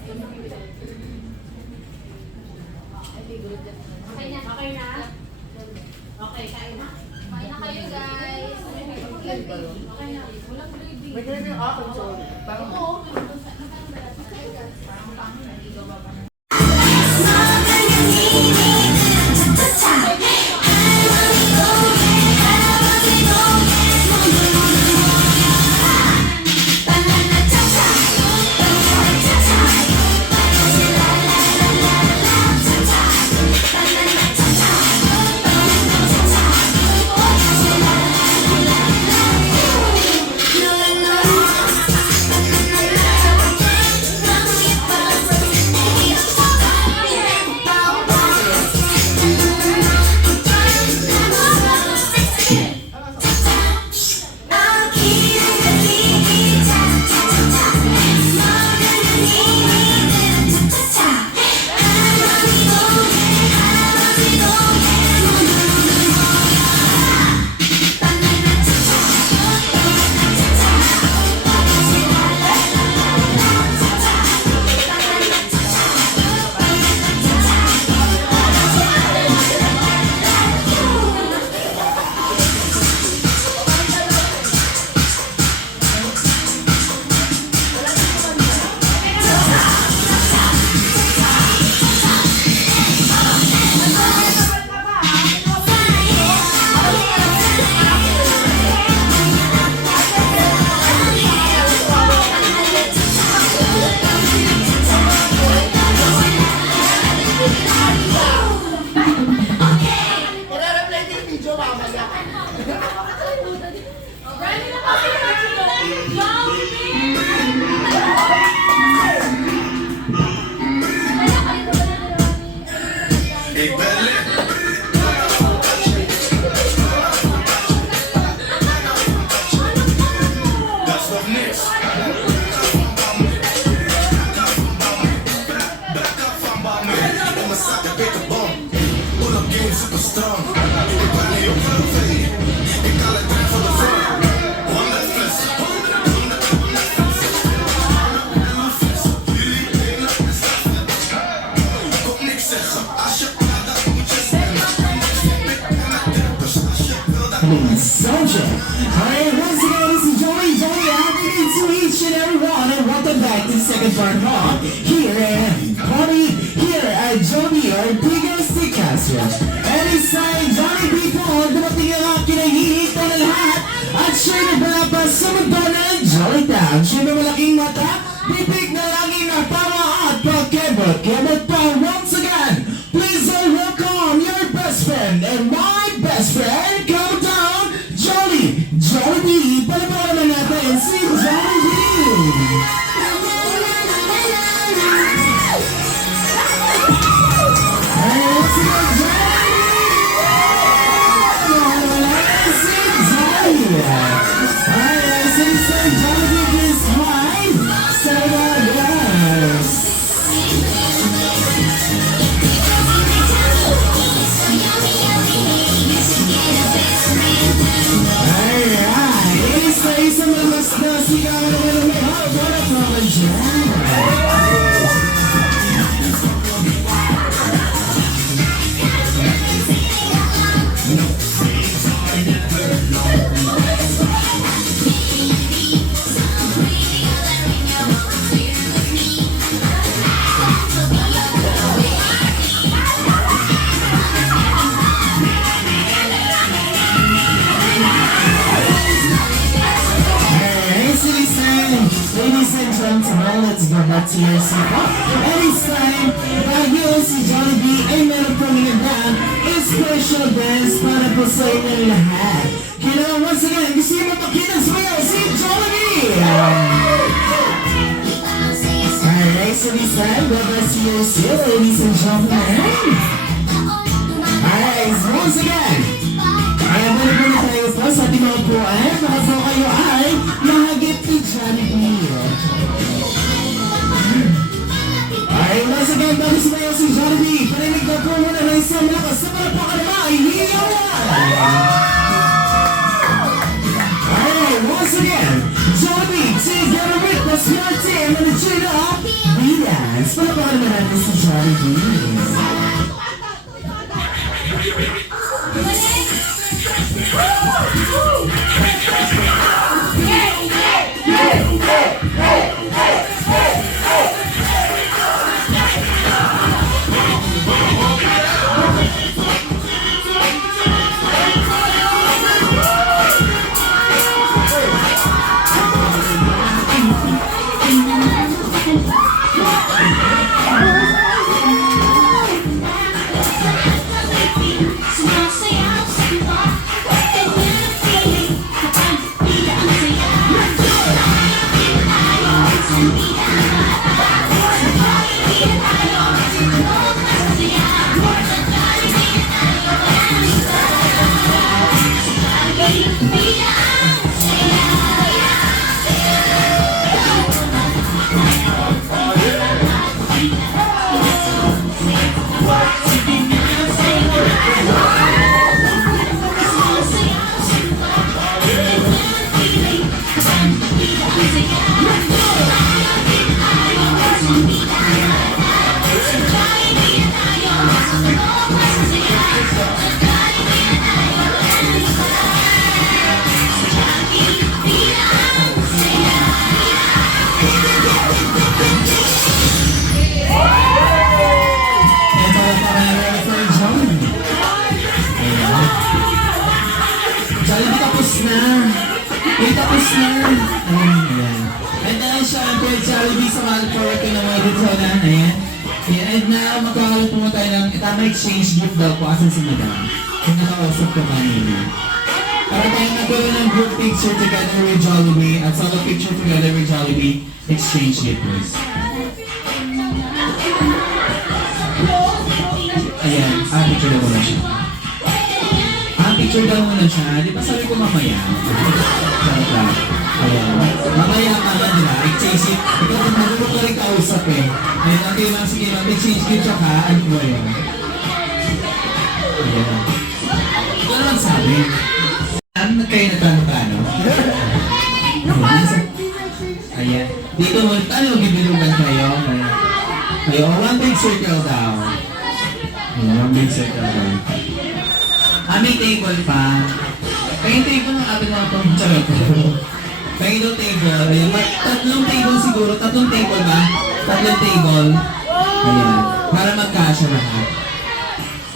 Okay na? Okay na? Okay, kain na. Kain na kayo, guys. Okay na. Walang gravy. May ganyan yung ako, sorry. Oo. I-replay din yung video mamaya. Ready na kami Soldier. Alright, once again, this is Joey happy to each and every one, and welcome back to the second part of here at Party here at Joey, our biggest Casio. And it's time, Johnny people, dumating ang aking nahihito na lahat, at siya'y nagbalapa sa mundo ng Jolly Town. Siya'y may malaking mata, bibig na langin na tama at pagkebot pa. Once again, please all welcome your best friend and my best friend, come down, Jolly B. Palapakan naman natin si Jolly B. Hey, what's up, Jolly? Si Jolly. Alright, so this time Jolly B is live sa Vegas. Alright, isa-isa malas na sigaw na may hawak na naman dyan. Alright, so this time, ladies and gentlemen, let's go back to your seat. And it's time, dahil si Johnny B ay meron pong inandang special dance para po sa inyong lahat. Kaya once again, gusto niyo mapakita sa mga si Johnny B! Alright, so this time, go back to your seat, ladies and gentlemen. Alright, so once again, ay balik muna tayo po sa ating mga buwan. Baka po kayo ay mahagip ni Johnny B. Ay, once again, bago sumayaw si Johnny B, parinig na po muna ng isang malakas sa malapakan naman, hiyawan! Alright, once again, Johnny B, together with the smart team and the tune up, Venus. Yes, palakpakan naman natin si Jollibee. Sumasayaw sa iba, and when I'm feeling kapag bida ang saya. And palakpakan natin for Jollibee. Ayan. Jollibee tapos na. Tapos na. Ayan. And then, syempre, Jollibee sa mahal po ito ng mga Duthonan. Ayan. And now, magkakaroon po tayo ng tama exchange gift daw po. Asan si Madam? Kung nakausap ko kanina. Para tayo nagkaroon ng group picture together with Jollibee at solo picture together with Jollibee. Exchange gift, please. Ayan, picture daw muna siya. Picture daw muna siya. Di ba sabi ko mamaya? Charot lang. Ayan. Mamaya ka na nila. Exchange gift. Ikaw kung magulog ka rin kausap eh. Ayan, okay lang. Sige lang. Exchange gift siya ka. Ano ba yun? Ayan. Ikaw naman sabi. Ano kayo nagkano-kano? Ayan. Dito mo, ano, gibilugan kayo? Ayan, one big circle daw. Ayan, one big circle daw. May table pa. Kaya table ng atin mga pang charot. Kaya yung table. Ayan, tatlong table siguro. Tatlong table ba? Tatlong table. Ayan. Para magkasya lahat.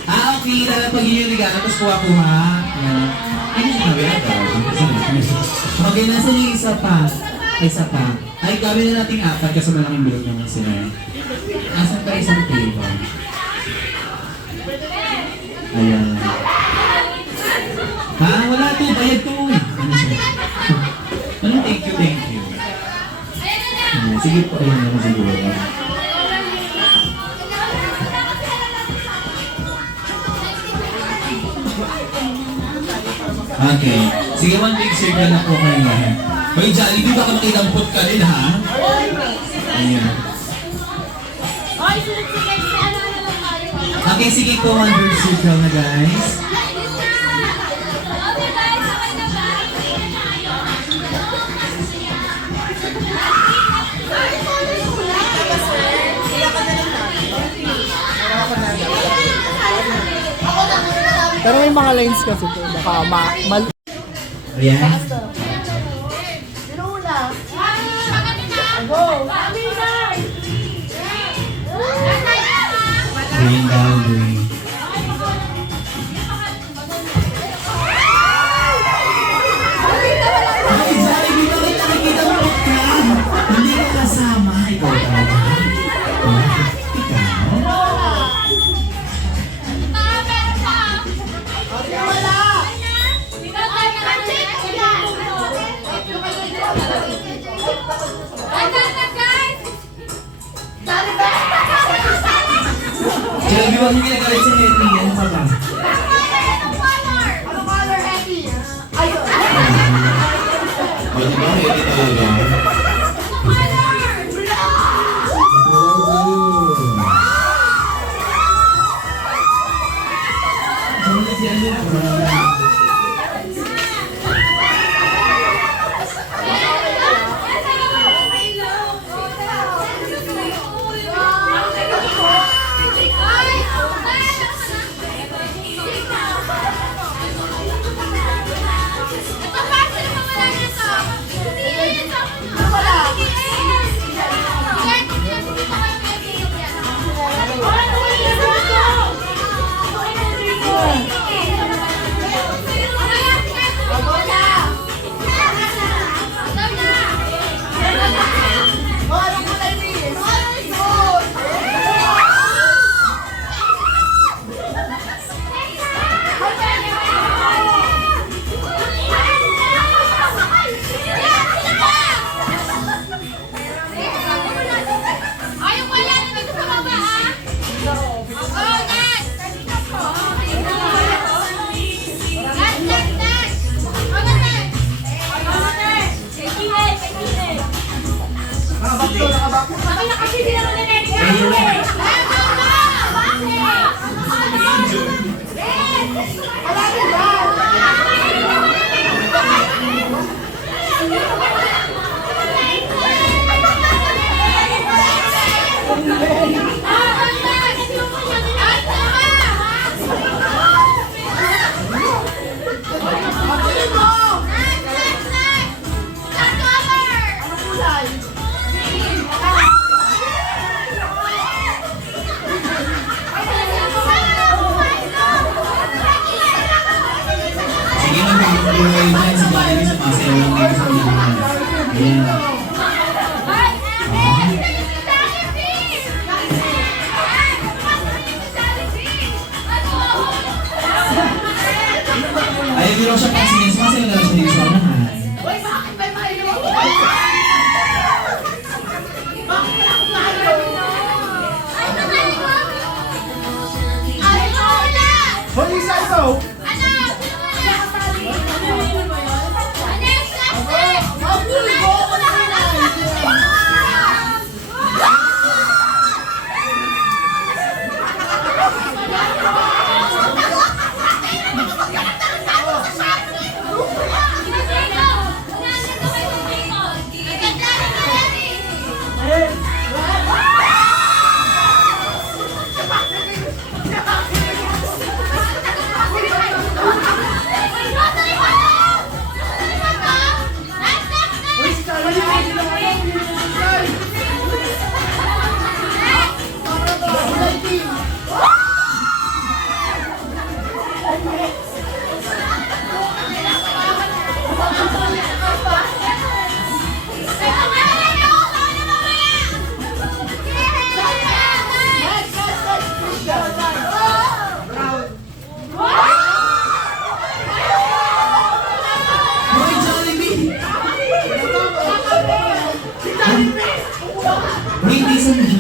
Okay. Lalapagin yung regalo. Tapos kuha-kuha. Ayan. Ay, sabi na daw. Okay, nasa yung isa pa. Isa pa. Ay, gawin na nating apat kasi malaking bilog naman sila. Asan pa isang table? Ayan. Wala to. Bayad to. Ano? Thank you, thank you. Ayan, sige po. Ayan naman siguro. Okay. Sige, one big circle na po kayo lahat. Hoy, Jollibee, baka makitampot ka rin, ha? Ayan. Okay, sige po, one big circle na, guys. Pero may mga lines kasi ito. Baka Ayan. Lula. Go. Green daw, green. Ay, Jollibee, bakit nakikita mo ka? Hindi ka kasama. Ikaw talaga. Ikaw? Jollibee, wag mo ginagalit sa Hetty. Ano pa ba? Ano color, Eddie? Ayun. O, di ba? Hetty talaga. Hindi naman na next round eh. Sige, magkakakulo kayo dyan sa bahay sa masayaw lang kayo sa unahan. Ayan. Ayaw nyo lang siya pansinin. Sumasayaw na lang siya dito sa unahan. Hoy, isa-isa oh. Hoy, Jollibee! Wait, di sa niya.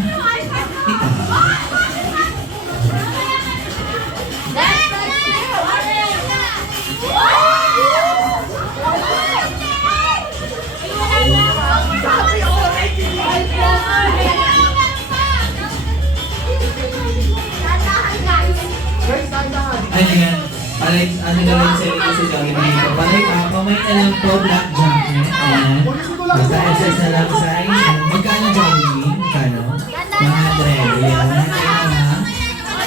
Ano yan? Palay, ano na lang sa'yo sa Jollibee dito. Palay, pamay na lang po, black jacket. Ayan. Basta SS na lang size. Magkano Jollibee? Magkano? 100. Ayan, 100 na lang.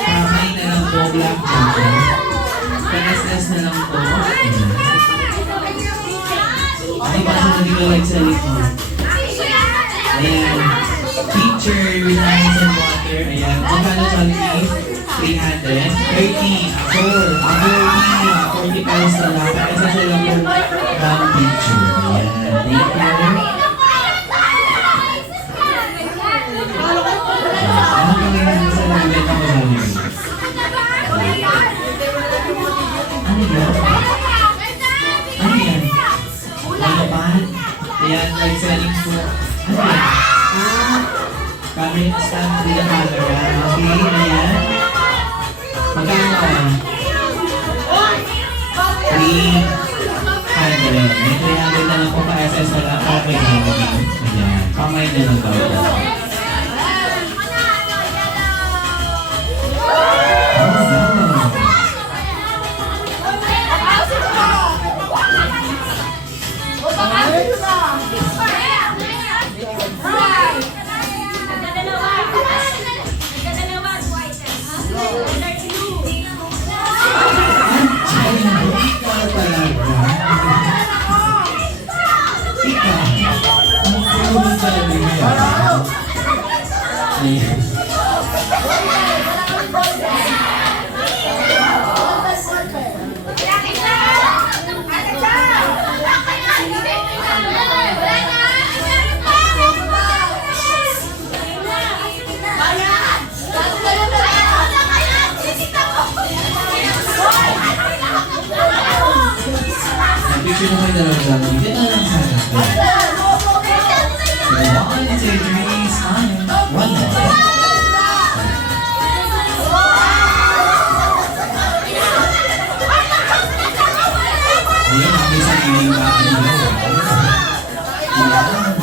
Pamay na lang po, black jacket. Pa-SS na lang po. Ayan. Ano ba sa nag-like sa likod? Ayan. Teacher with ice and water. Ayan. Magkano Jollibee? 300. 30. Ako. 40 pesos na lang. Kaya sa siya lang yung teacher. Ayan. Thank you. Ano gawin natin sa ulit ako Jollibee? Ano yan? Ano yan? Ano ba? Ayan, like selling po. Ano yan? Camera stand with the camera. Okay, ayan. Magkano ka? 300. May 300 na lang po pa-SS na lang. Okay, ayan. Pamay na lang daw. Ikaw talaga. Ikaw. Ang kulo talaga yan. Ayan. Picture mo kayo dalawa dalawa. Dito na lang sana. One, two, three, smile. One more. Ayan, may sariling bahay nila. Ayan.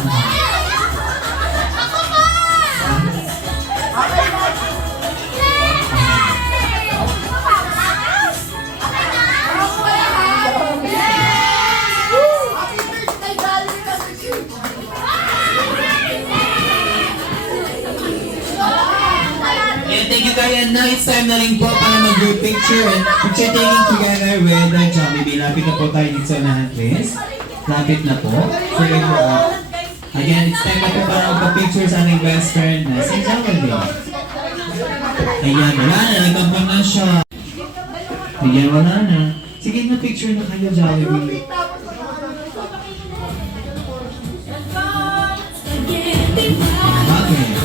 Kaligayahan na, it's time na rin po para mag-group picture and picture taking together with Jollibee. Lapit na po tayo dito sa unahan, please. Lapit na po. Again, it's time na po para magpa-picture sa aming best friend na si Jollibee. Ayan, wala na. Nagkampang na siya. Ayan, wala na. Sige na, picture na kayo, Jollibee. Okay.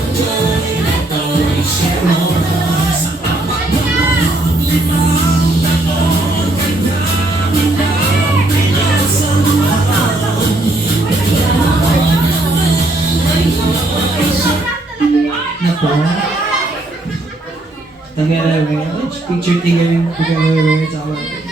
Na po. Together with picture together with Jollibee.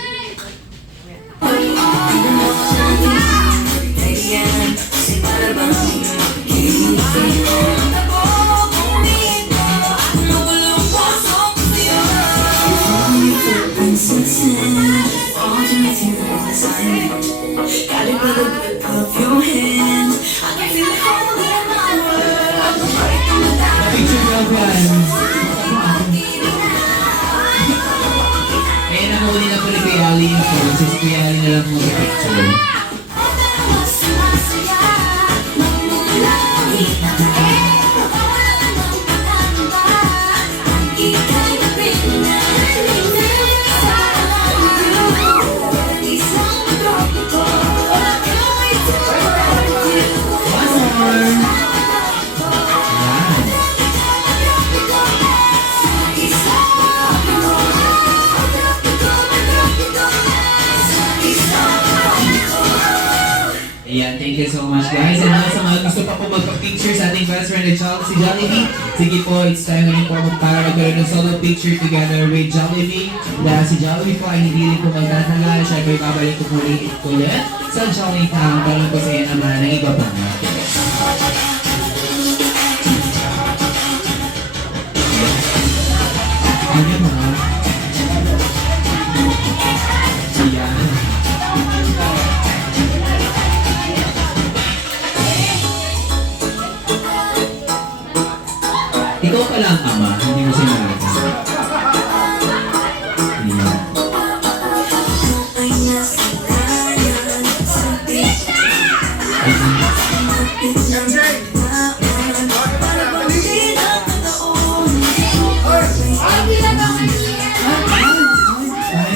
Picture daw guys. Kaya nahuli na po ni Kuya Ali yung phone. Si Kuya Ali na lang po sa picture. One more. Ayan, thank you so much guys. And now sa mga gusto pa po magpa-picture sa ating best friend na si Jollibee, sige po, it's time na rin po para magkaroon ng solo picture together with Jollibee. Dahil si Jollibee po ay hindi rin po magtatagal, siya po ibabalik ko po ulit sa Jolly Town para po sa naman ng iba pa natin. Ayan mga. Ayan. Ikaw pala ang ama, hindi mo sinabi. Ayan. Ay,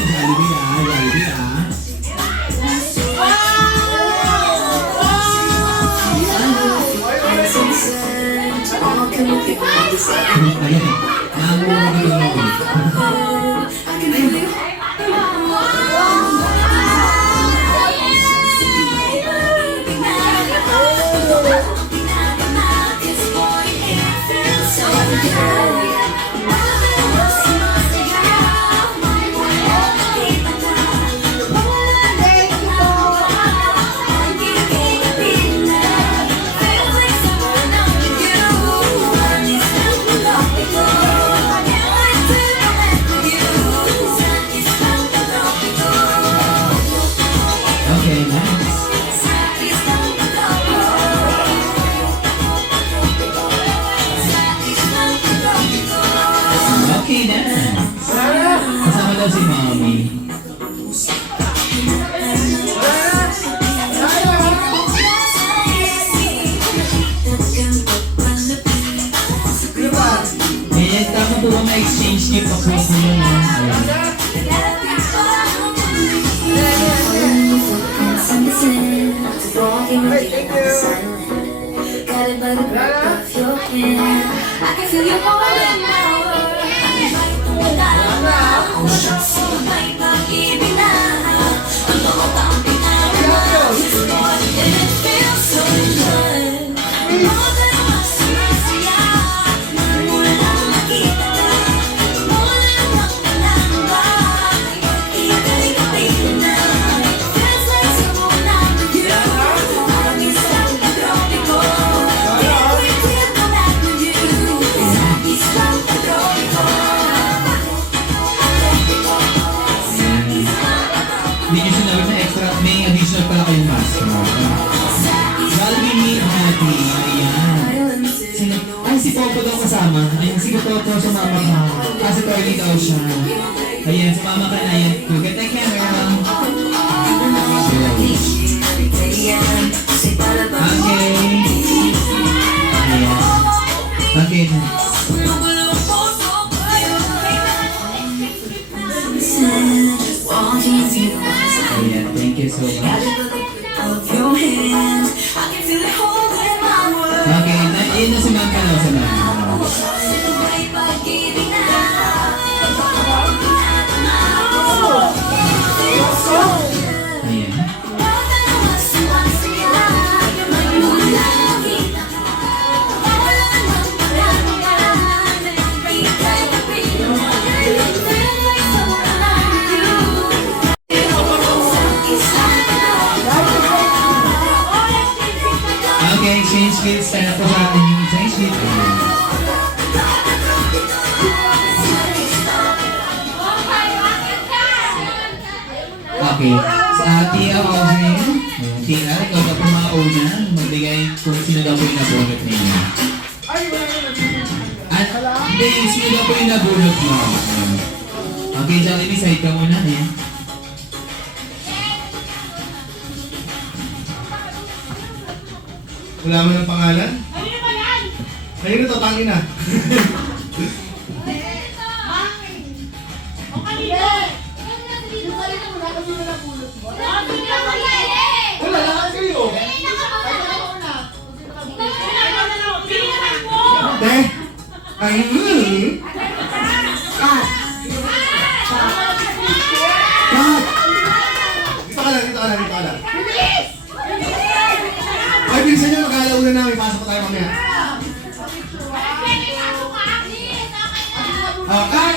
Jollibee Jollibee Ayan, Okay, nice. Okay, dance. Kasama daw si Mommy. Eh, tama po ba ma-exchange gift ako sa inyo? Got it by the grip of your hand. I can feel you more than now. May pag-ibig na. Ang bawat taong pinagawa is more than it feels so good. More than masaya. Mula makita ka. Mula magpalamba. Ika'y kapit na. Feels like someone I'm with you. Parang isang tropiko. Can't wait to come back with you. Isang Ayun, sige po, sumama ka. Kasi early daw siya. Ayan, sumama ka na yan. Look at the camera. Okay. Ayan. Okay. Ayan, thank you so much. Okay, yun na si Ma'am Kano, sa Ma'am. Ayan. Okay, change kids. Tara po sa atin yung change kids. Okay. Sa Tia Audrey. Tia, ikaw na po mauna. Magbigay kung sino daw po yung nabunot ninyo. At, hindi, sino daw po yung nabunot mo. Okay, Jollibee, side ka muna eh. Wala mo ng pangalan? Ayun na to, tangin na. Wala lang kayo. Te, ay, dito ka lang. Ay, bilisan nyo, mag-aalauna namin. Pasok pa tayo mamaya. Ay!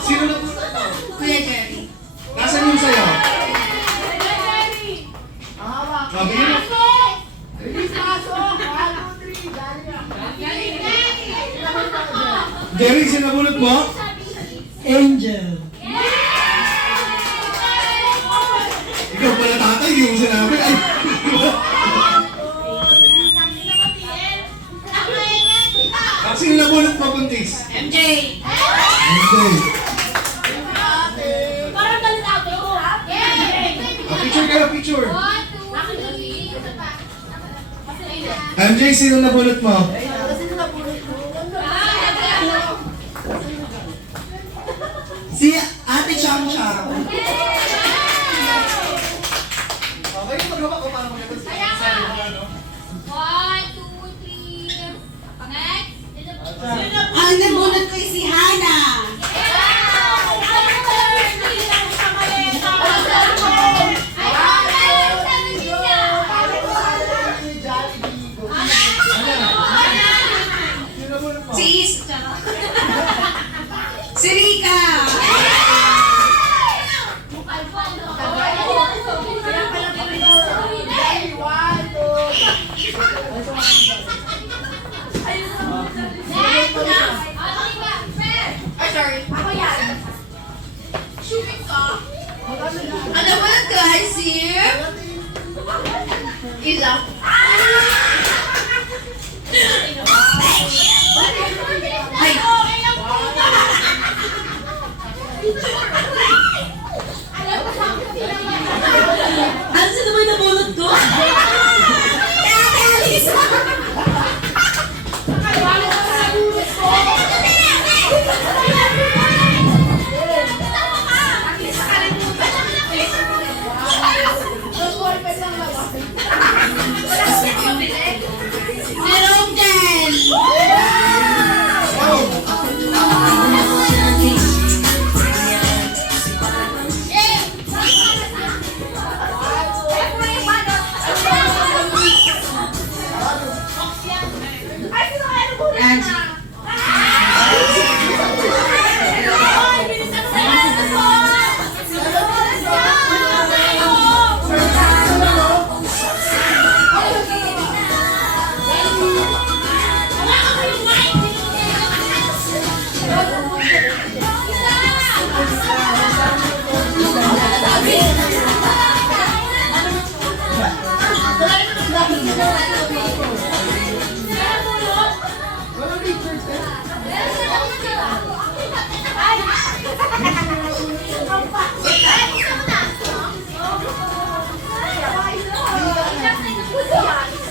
Sino na po? Kuya Jerry. Nasaan yung sayo? Sabi nyo. Jerry, sino nabulot mo? Angel. Ikaw pala tatay, hindi mo sinabi. Ay! Sino nabulot mo, buntis? MJ. Okay. Parang galit ako. Picture kayo, picture. 1, 2, 3. MJ, sino nabulot mo? Si Ate Chang Chang. Okay, magawa ko para mag-atas. Kaya nga. 1, 2, 3. Next. Ang nabunod ko si Hana. Si Is. Si Rika.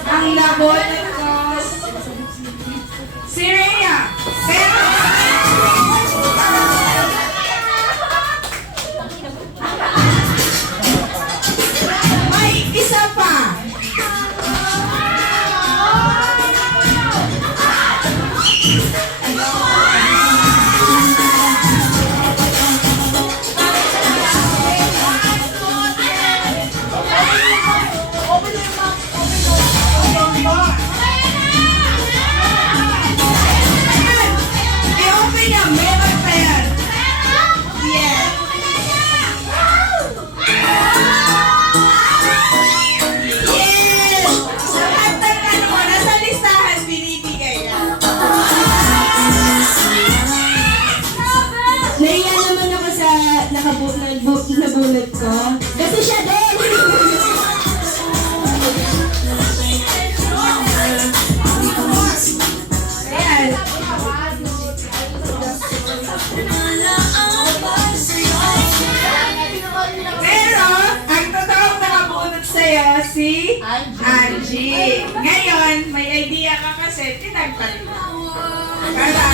Ang labonan ko. Si Rhea. Pero... May isa pa. I-open na. Meron pa yan. Yes. Yes! Lahat ng ano mo, nasa listahan, binibigay yan. Naiya naman ako sa nabunod ko. Kasi siya din! Ayan. Pero, ang totoong nakabunod sa'yo, si Angie. Ngayon, may idea ka kasi, tinagpad mo. Para,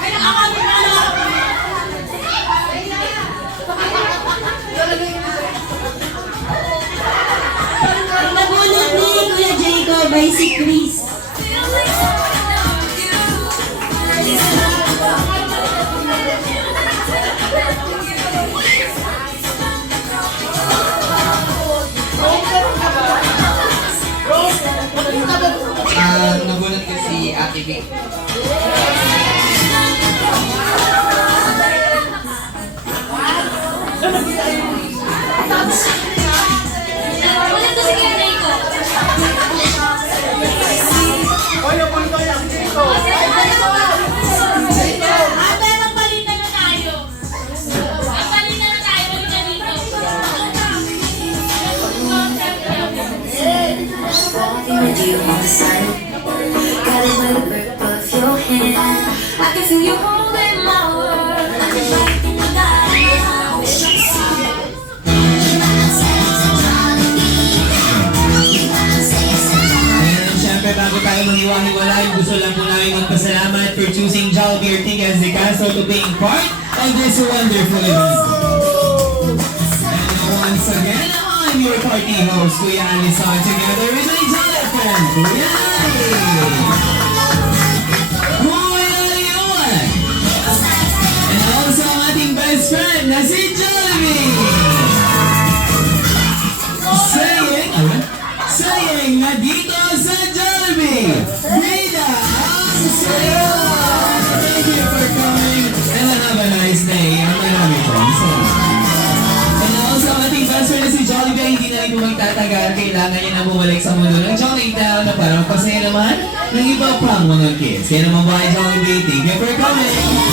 ay, nakakabit na lang. Ang nabunod ni Kuya Jacob ay si Chris. Nabunod ko si Ate Vic. Ulit ko si Kuya Jacob. Pero palitan na tayo. Palitan na tayo. Palitan dito. Walking with you on the side, got it by the grip of your hand. I can feel you holding my world. I can break in the night. I wish I could see it. And syempre bago tayo maghiwa-hiwalay, gusto lang po namin magpasalamat for choosing Jollibee Ortigas de Castro to being part of this wonderful event. And once again, I'm your party host, Kuya Alison, together with my Jonathan, Kuya Ali. Kuya Yuan. And also ang ating best friend na si Jollibee. Sayang na dito sa Jollibee! Vida ang sayo! Thank you for coming and have a nice day. Ang marami pong salamat. And also, ang ating best friend na si Jollibee, hindi na rin po magtatagal. Kailangan niya na bumalik sa mundo ng Jollibee Town na parang pasaya naman ng iba pang mga kids. Kaya naman ba Jollibee, thank you for coming!